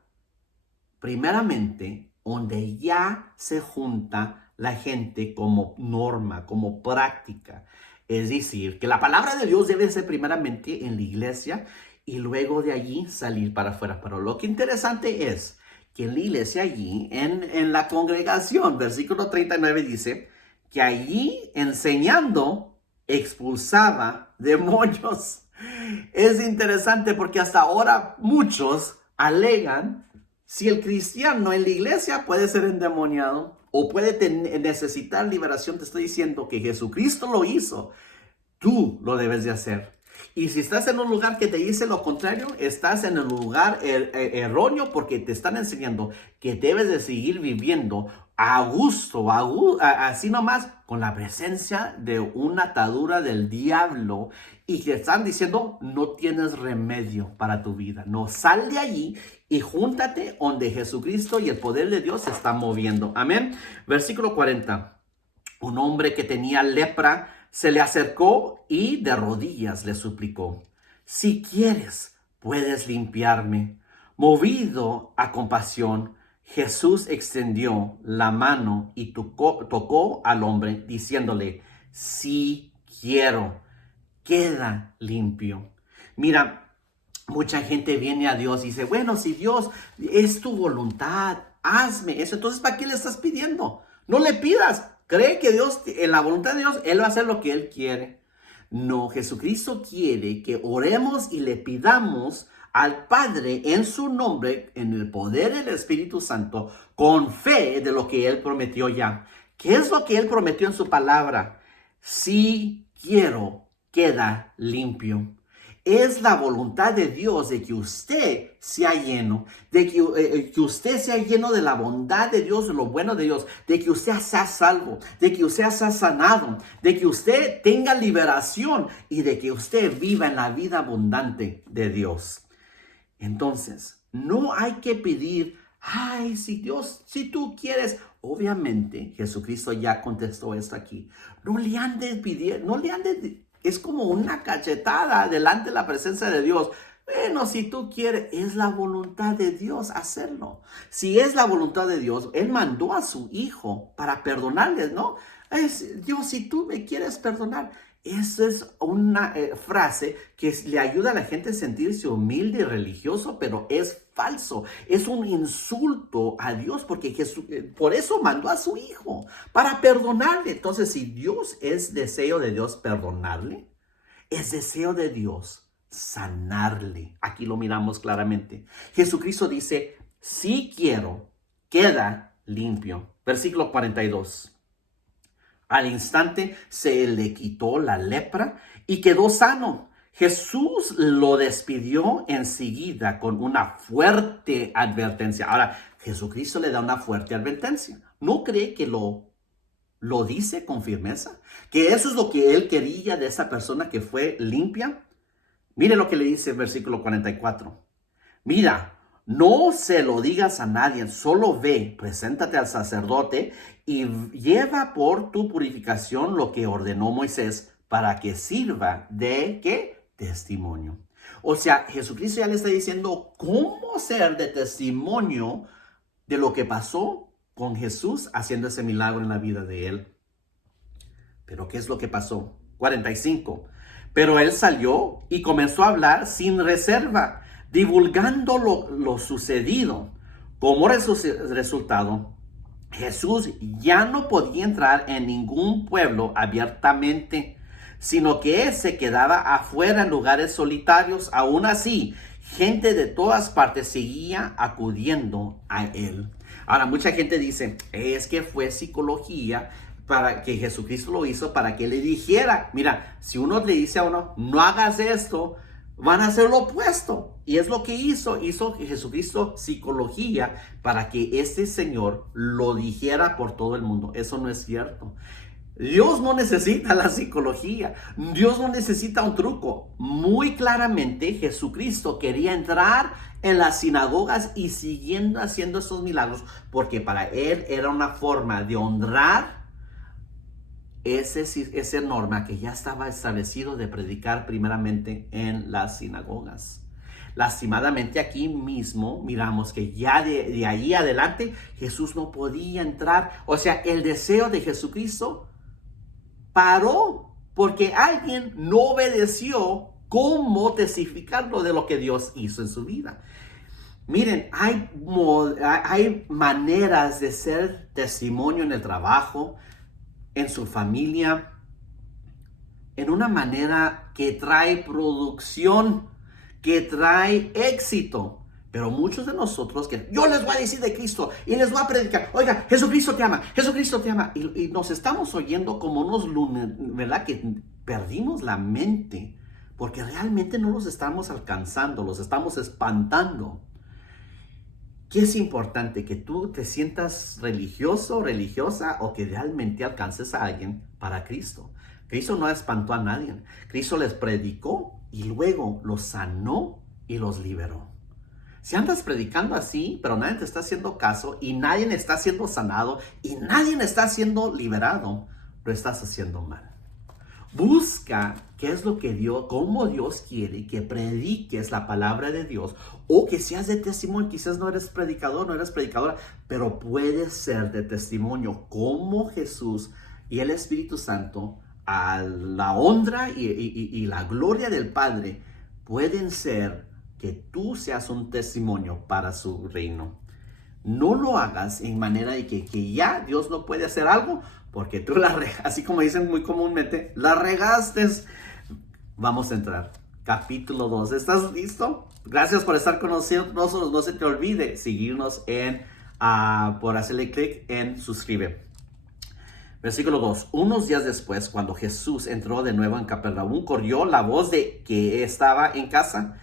primeramente donde ya se junta la gente como norma, como práctica. Es decir, que la palabra de Dios debe ser primeramente en la iglesia y luego de allí salir para afuera. Pero lo que interesante es que en la iglesia allí, en la congregación, versículo 39 dice que allí enseñando expulsaba demonios. Es interesante porque hasta ahora muchos alegan si el cristiano en la iglesia puede ser endemoniado o puede necesitar liberación. Te estoy diciendo que Jesucristo lo hizo. Tú lo debes de hacer. Y si estás en un lugar que te dice lo contrario, estás en el lugar erróneo, porque te están enseñando que debes de seguir viviendo a gusto, así nomás, con la presencia de una atadura del diablo, y te están diciendo no tienes remedio para tu vida. No, sal de allí y júntate donde Jesucristo y el poder de Dios se está moviendo. Amén. Versículo 40. Un hombre que tenía lepra se le acercó y de rodillas le suplicó: si quieres, puedes limpiarme. Movido a compasión, Jesús extendió la mano y tocó al hombre, diciéndole: sí quiero, queda limpio. Mira, mucha gente viene a Dios y dice: bueno, si Dios es tu voluntad, hazme eso. Entonces, ¿para qué le estás pidiendo? No le pidas. Cree que Dios, en la voluntad de Dios, Él va a hacer lo que Él quiere. No, Jesucristo quiere que oremos y le pidamos al Padre en su nombre, en el poder del Espíritu Santo, con fe de lo que Él prometió ya. ¿Qué es lo que Él prometió en su palabra? Si quiero, queda limpio. Es la voluntad de Dios de que usted sea lleno, de que usted sea lleno de la bondad de Dios, de lo bueno de Dios, de que usted sea salvo, de que usted sea sanado, de que usted tenga liberación y de que usted viva en la vida abundante de Dios. Entonces, no hay que pedir: ay, si Dios, si tú quieres. Obviamente, Jesucristo ya contestó esto aquí. No le andes pidiendo, no le andes. Es como una cachetada delante de la presencia de Dios. Bueno, si tú quieres, es la voluntad de Dios hacerlo. Si es la voluntad de Dios, Él mandó a su Hijo para perdonarles, ¿no? Dios, si tú me quieres perdonar. Esa es una frase que le ayuda a la gente a sentirse humilde y religioso, pero es falso. Es un insulto a Dios, porque Jesús, por eso mandó a su Hijo, para perdonarle. Entonces, si Dios es deseo de Dios perdonarle, es deseo de Dios sanarle. Aquí lo miramos claramente. Jesucristo dice: si quiero, queda limpio. Versículo 42. Al instante se le quitó la lepra y quedó sano. Jesús lo despidió enseguida con una fuerte advertencia. Ahora, Jesucristo le da una fuerte advertencia. ¿No cree que lo dice con firmeza? Que eso es lo que él quería de esa persona que fue limpia. Mire lo que le dice el versículo 44. Mira, no se lo digas a nadie, solo ve, preséntate al sacerdote y lleva por tu purificación lo que ordenó Moisés, para que sirva de ¿qué? Testimonio. O sea, Jesucristo ya le está diciendo cómo ser de testimonio de lo que pasó con Jesús haciendo ese milagro en la vida de él. Pero ¿qué es lo que pasó? 45. Pero él salió y comenzó a hablar sin reserva, divulgando lo sucedido. Como resultado, Jesús ya no podía entrar en ningún pueblo abiertamente, sino que se quedaba afuera en lugares solitarios. Aún así, gente de todas partes seguía acudiendo a él. Ahora, mucha gente dice: es que fue psicología, para que Jesucristo lo hizo para que le dijera. Mira, si uno le dice a uno: no hagas esto, van a hacer lo opuesto. Y es lo que hizo Jesucristo, psicología, para que este Señor lo dijera por todo el mundo. Eso no es cierto. Dios no necesita la psicología. Dios no necesita un truco. Muy claramente, Jesucristo quería entrar en las sinagogas y siguiendo haciendo estos milagros, porque para él era una forma de honrar esa norma que ya estaba establecido de predicar primeramente en las sinagogas. Lastimadamente, aquí mismo miramos que ya de ahí adelante Jesús no podía entrar. O sea, el deseo de Jesucristo paró porque alguien no obedeció cómo testificarlo de lo que Dios hizo en su vida. Miren, hay maneras de ser testimonio en el trabajo, en su familia, en una manera que trae producción, que trae éxito. Pero muchos de nosotros que yo les voy a decir de Cristo y les voy a predicar, oiga, Jesucristo te ama, Jesucristo te ama. Y nos estamos oyendo como unos lunes, ¿verdad? Que perdimos la mente porque realmente no los estamos alcanzando, los estamos espantando. ¿Qué es importante? Que tú te sientas religioso o religiosa o que realmente alcances a alguien para Cristo. Cristo no espantó a nadie. Cristo les predicó y luego los sanó y los liberó. Si andas predicando así, pero nadie te está haciendo caso y nadie está siendo sanado y nadie está siendo liberado, lo estás haciendo mal. Busca qué es lo que Dios, cómo Dios quiere que prediques la palabra de Dios o que seas de testimonio. Quizás no eres predicador, no eres predicadora, pero puedes ser de testimonio como Jesús y el Espíritu Santo a la honra y la gloria del Padre pueden ser que tú seas un testimonio para su reino. No lo hagas en manera de que ya Dios no puede hacer algo porque tú la regaste, así como dicen muy comúnmente, la regaste. Vamos a entrar. Capítulo 2. ¿Estás listo? Gracias por estar con nosotros. No se te olvide seguirnos por hacerle clic en suscribir. Versículo 2. Unos días después, cuando Jesús entró de nuevo en Capernaum, corrió la voz de que estaba en casa.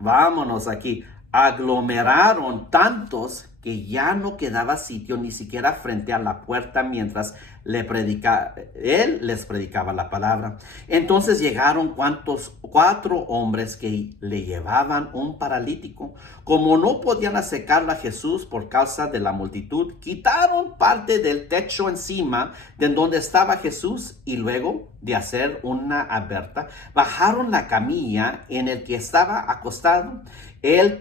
Vámonos aquí. Aglomeraron tantos que ya no quedaba sitio ni siquiera frente a la puerta mientras él les predicaba la palabra. Entonces llegaron 4 hombres que le llevaban un paralítico. Como no podían acercarlo a Jesús por causa de la multitud, quitaron parte del techo encima de donde estaba Jesús y luego de hacer una aberta, bajaron la camilla en el que estaba acostado el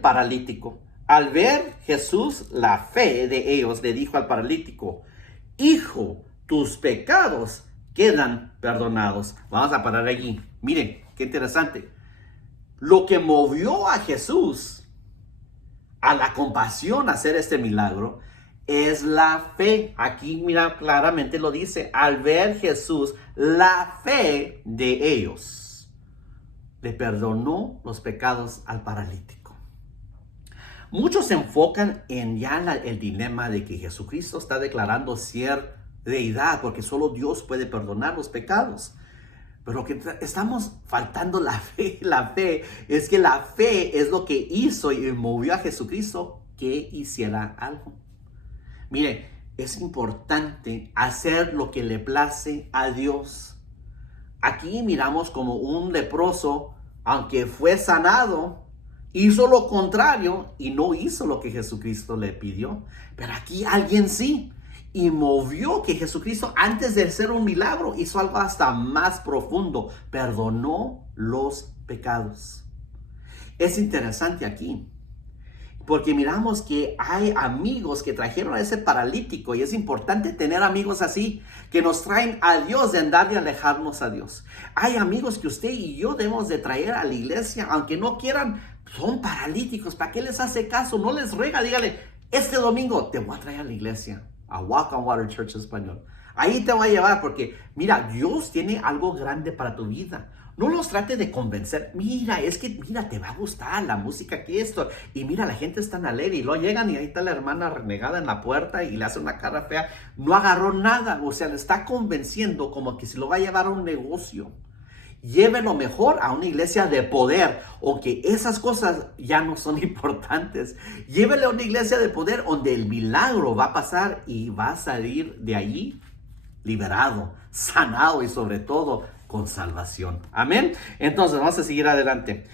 paralítico. Al ver Jesús la fe de ellos, le dijo al paralítico: hijo, tus pecados quedan perdonados. Vamos a parar allí. Miren, qué interesante. Lo que movió a Jesús a la compasión a hacer este milagro es la fe. Aquí, mira, claramente lo dice. Al ver Jesús la fe de ellos, le perdonó los pecados al paralítico. Muchos se enfocan en el dilema de que Jesucristo está declarando ser deidad porque solo Dios puede perdonar los pecados. Pero que estamos faltando la fe. La fe es que la fe es lo que hizo y movió a Jesucristo que hiciera algo. Mire, es importante hacer lo que le place a Dios. Aquí miramos como un leproso, aunque fue sanado, hizo lo contrario y no hizo lo que Jesucristo le pidió. Pero aquí alguien sí. Y movió que Jesucristo, antes de hacer un milagro, hizo algo hasta más profundo. Perdonó los pecados. Es interesante aquí, porque miramos que hay amigos que trajeron a ese paralítico. Y es importante tener amigos así, que nos traen a Dios en dar de alejarnos a Dios. Hay amigos que usted y yo debemos de traer a la iglesia, aunque no quieran. Son paralíticos, ¿para qué les hace caso? No les ruega, dígale, este domingo te voy a traer a la iglesia, a Walk on Water Church Español. Ahí te voy a llevar porque, mira, Dios tiene algo grande para tu vida. No los trate de convencer. Mira, te va a gustar la música que esto. Y mira, la gente está tan alegre y luego llegan y ahí está la hermana renegada en la puerta y le hace una cara fea. No agarró nada, o sea, le está convenciendo como que se lo va a llevar a un negocio. Llévelo mejor a una iglesia de poder, aunque esas cosas ya no son importantes. Llévelo a una iglesia de poder donde el milagro va a pasar y va a salir de allí liberado, sanado y sobre todo con salvación. Amén. Entonces vamos a seguir adelante.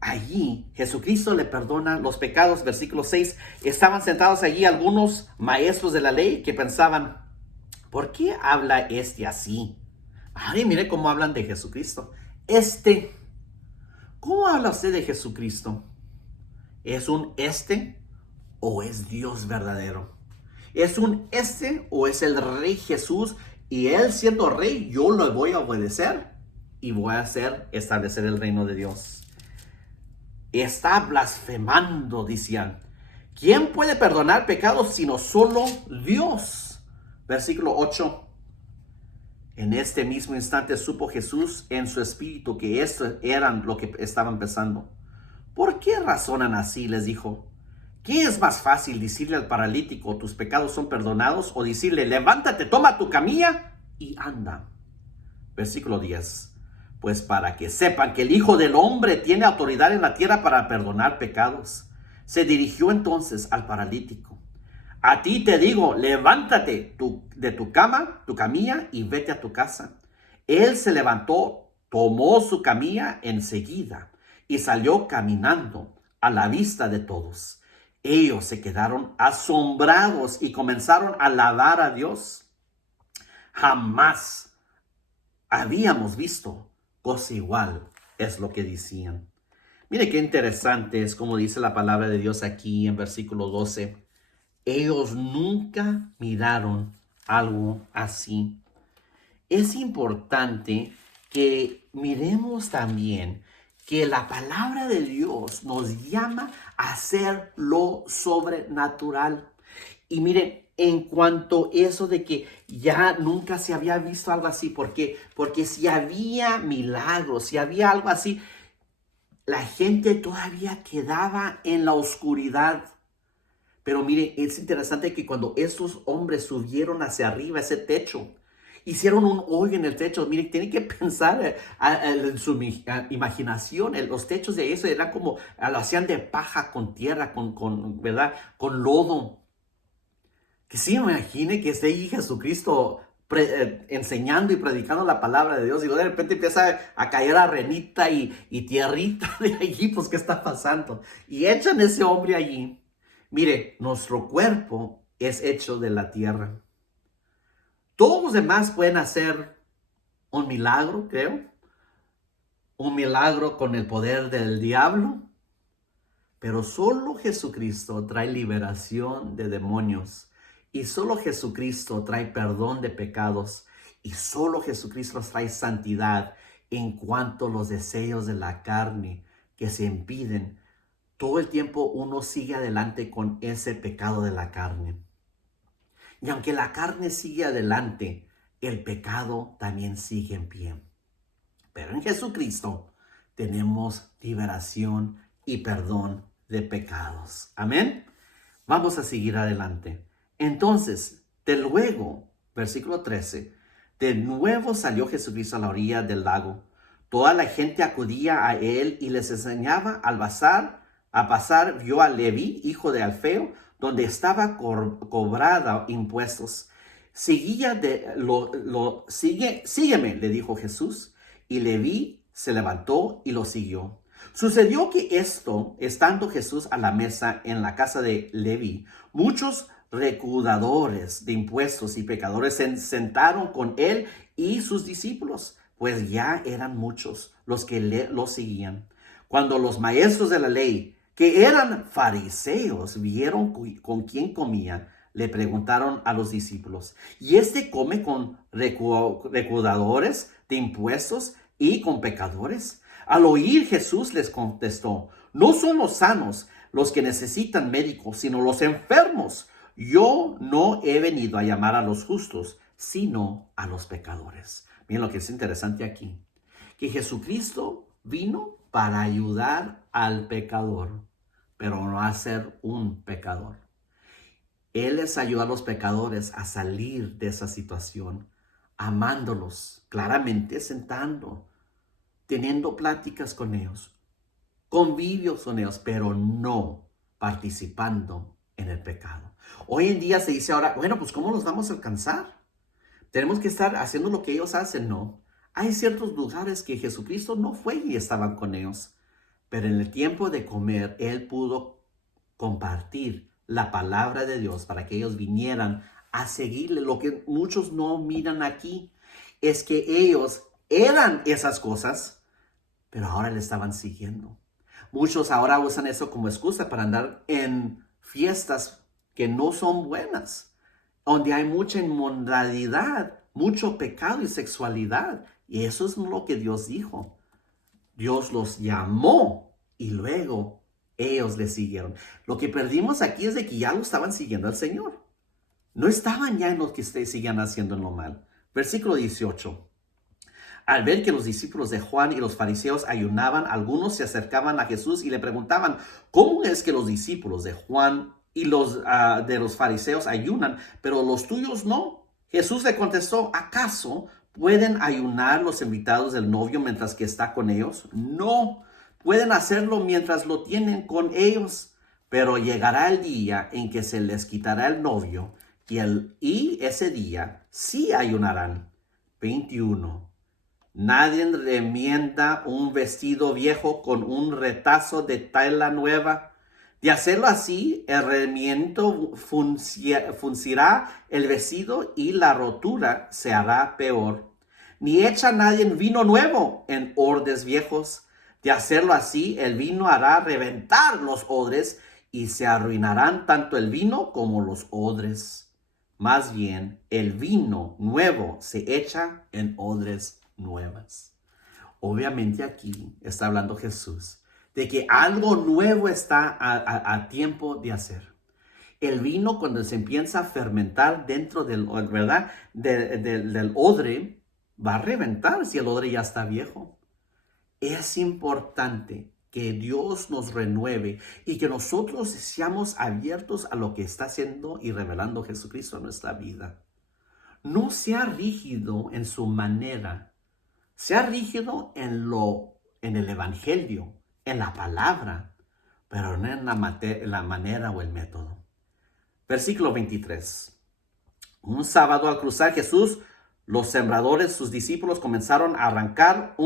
Allí Jesucristo le perdona los pecados. Versículo 6. Estaban sentados allí algunos maestros de la ley que pensaban: ¿por qué habla este así? Ay, mire cómo hablan de Jesucristo. ¿Cómo habla usted de Jesucristo? ¿Es un o es Dios verdadero? ¿Es un o es el Rey Jesús? Y él siendo rey, yo lo voy a obedecer y voy a establecer el reino de Dios. Está blasfemando, decían. ¿Quién puede perdonar pecados sino solo Dios? Versículo 8. En este mismo instante supo Jesús en su espíritu que esto eran lo que estaban pensando. ¿Por qué razonan así?, les dijo. ¿Qué es más fácil, decirle al paralítico, tus pecados son perdonados, o decirle, levántate, toma tu camilla y anda? Versículo 10. Pues para que sepan que el Hijo del Hombre tiene autoridad en la tierra para perdonar pecados. Se dirigió entonces al paralítico. A ti te digo, levántate de tu cama, tu camilla, y vete a tu casa. Él se levantó, tomó su camilla enseguida y salió caminando a la vista de todos. Ellos se quedaron asombrados y comenzaron a alabar a Dios. Jamás habíamos visto cosa igual, es lo que decían. Mire qué interesante es como dice la palabra de Dios aquí en versículo 12. Ellos nunca miraron algo así. Es importante que miremos también que la palabra de Dios nos llama a hacer lo sobrenatural. Y mire, en cuanto a eso de que ya nunca se había visto algo así, ¿por qué? Porque si había milagros, si había algo así, la gente todavía quedaba en la oscuridad. Pero mire, es interesante que cuando estos hombres subieron hacia arriba ese techo, hicieron un hoyo en el techo. Mire, tienen que pensar en su imaginación. Los techos de eso eran como, lo hacían de paja con tierra, ¿verdad? Con lodo. Que sí, imagine que esté ahí Jesucristo enseñando y predicando la palabra de Dios y de repente empieza a caer arenita y tierrita de allí, pues ¿qué está pasando? Y echan ese hombre allí. Mire, nuestro cuerpo es hecho de la tierra. Todos los demás pueden hacer un milagro, creo. Un milagro con el poder del diablo. Pero solo Jesucristo trae liberación de demonios. Y solo Jesucristo trae perdón de pecados. Y solo Jesucristo trae santidad en cuanto a los deseos de la carne que se impiden. Todo el tiempo uno sigue adelante con ese pecado de la carne. Y aunque la carne sigue adelante, el pecado también sigue en pie. Pero en Jesucristo tenemos liberación y perdón de pecados. Amén. Vamos a seguir adelante. Entonces, de luego, versículo 13, de nuevo salió Jesucristo a la orilla del lago. Toda la gente acudía a él y les enseñaba a pasar, vio a Leví, hijo de Alfeo, donde estaba cobrada impuestos. Sígueme, le dijo Jesús, y Leví se levantó y lo siguió. Sucedió que estando Jesús a la mesa en la casa de Leví, muchos recaudadores de impuestos y pecadores se sentaron con él y sus discípulos, pues ya eran muchos los que lo seguían. Cuando los maestros de la ley, que eran fariseos, vieron con quién comía, le preguntaron a los discípulos, ¿y este come con recaudadores de impuestos y con pecadores? Al oír, Jesús les contestó, no son los sanos los que necesitan médicos, sino los enfermos. Yo no he venido a llamar a los justos, sino a los pecadores. Miren lo que es interesante aquí, que Jesucristo vino para ayudar al pecador, pero no a ser un pecador. Él les ayuda a los pecadores a salir de esa situación, amándolos, claramente sentando, teniendo pláticas con ellos, convivios con ellos, pero no participando en el pecado. Hoy en día se dice ahora, bueno, pues ¿cómo los vamos a alcanzar? Tenemos que estar haciendo lo que ellos hacen, ¿no? Hay ciertos lugares que Jesucristo no fue y estaban con ellos, pero en el tiempo de comer, Él pudo compartir la palabra de Dios para que ellos vinieran a seguirle. Lo que muchos no miran aquí es que ellos eran esas cosas, pero ahora le estaban siguiendo. Muchos ahora usan eso como excusa para andar en fiestas que no son buenas, donde hay mucha inmoralidad, mucho pecado y sexualidad. Y eso es lo que Dios dijo. Dios los llamó y luego ellos le siguieron. Lo que perdimos aquí es de que ya lo estaban siguiendo al Señor. No estaban ya en lo que ustedes sigan haciendo en lo mal. Versículo 18. Al ver que los discípulos de Juan y los fariseos ayunaban, algunos se acercaban a Jesús y le preguntaban, ¿cómo es que los discípulos de Juan y de los fariseos ayunan, pero los tuyos no? Jesús le contestó, ¿acaso pueden ayunar los invitados del novio mientras que está con ellos? No, pueden hacerlo mientras lo tienen con ellos, pero llegará el día en que se les quitará el novio y ese día sí ayunarán. 21. Nadie remienda un vestido viejo con un retazo de tela nueva. De hacerlo así, el remiendo fruncirá el vestido y la rotura se hará peor. Ni echa nadie vino nuevo en odres viejos. De hacerlo así, el vino hará reventar los odres y se arruinarán tanto el vino como los odres. Más bien, el vino nuevo se echa en odres nuevas. Obviamente aquí está hablando Jesús de que algo nuevo está a tiempo de hacer. El vino, cuando se empieza a fermentar dentro del, ¿verdad? del odre, va a reventar si el odre ya está viejo. Es importante que Dios nos renueve y que nosotros seamos abiertos a lo que está haciendo y revelando Jesucristo en nuestra vida. No sea rígido en su manera. Sea rígido en el evangelio, en la palabra, pero no en la manera o el método. Versículo 23. Un sábado al cruzar Jesús, los sembradores, sus discípulos, comenzaron a arrancar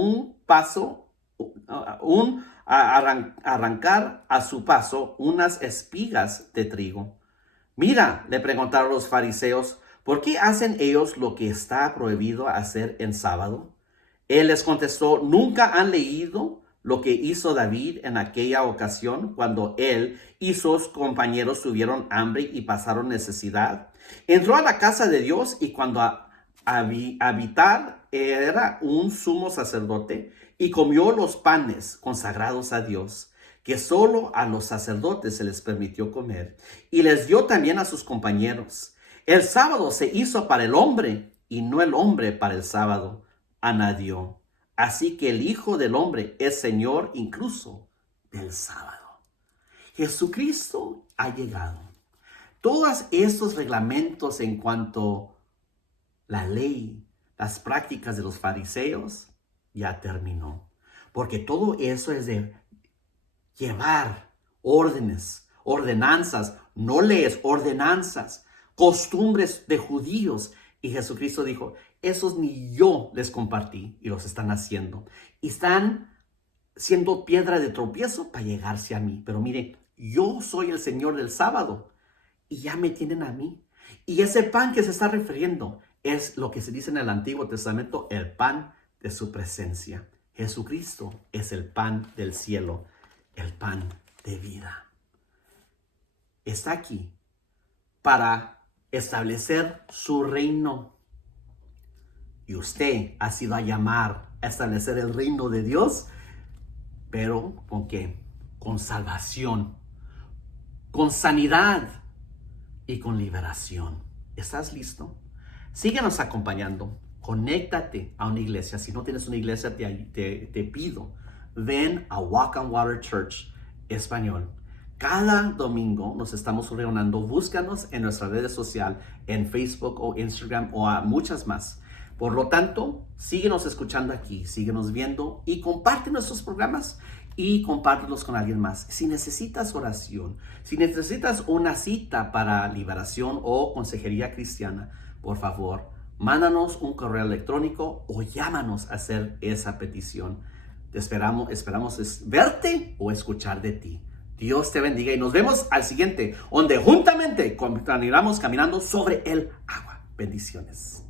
arrancar a su paso unas espigas de trigo. Mira, le preguntaron los fariseos, ¿por qué hacen ellos lo que está prohibido hacer en sábado? Él les contestó, ¿nunca han leído lo que hizo David en aquella ocasión cuando él y sus compañeros tuvieron hambre y pasaron necesidad? Entró a la casa de Dios y cuando habitar era un sumo sacerdote y comió los panes consagrados a Dios, que solo a los sacerdotes se les permitió comer, y les dio también a sus compañeros. El sábado se hizo para el hombre y no el hombre para el sábado. Añadió, así que el Hijo del Hombre es Señor incluso del sábado. Jesucristo ha llegado. Todos estos reglamentos en cuanto a la ley, las prácticas de los fariseos, ya terminó. Porque todo eso es de llevar órdenes, ordenanzas, no leyes, ordenanzas, costumbres de judíos. Y Jesucristo dijo, esos ni yo les compartí y los están haciendo. Y están siendo piedra de tropiezo para llegarse a mí. Pero miren, yo soy el Señor del sábado y ya me tienen a mí. Y ese pan que se está refiriendo es lo que se dice en el Antiguo Testamento, el pan de su presencia. Jesucristo es el pan del cielo, el pan de vida. Está aquí para establecer su reino. Y usted ha sido a llamar a establecer el reino de Dios, pero ¿con qué? Con salvación, con sanidad y con liberación. ¿Estás listo? Síguenos acompañando. Conéctate a una iglesia. Si no tienes una iglesia, te pido, ven a Walk on Water Church Español. Cada domingo nos estamos reuniendo. Búscanos en nuestras redes sociales, en Facebook o Instagram o a muchas más. Por lo tanto, síguenos escuchando aquí, síguenos viendo y comparte nuestros programas y compártelos con alguien más. Si necesitas oración, si necesitas una cita para liberación o consejería cristiana, por favor, mándanos un correo electrónico o llámanos a hacer esa petición. Te esperamos verte o escuchar de ti. Dios te bendiga y nos vemos al siguiente, donde juntamente continuamos caminando sobre el agua. Bendiciones.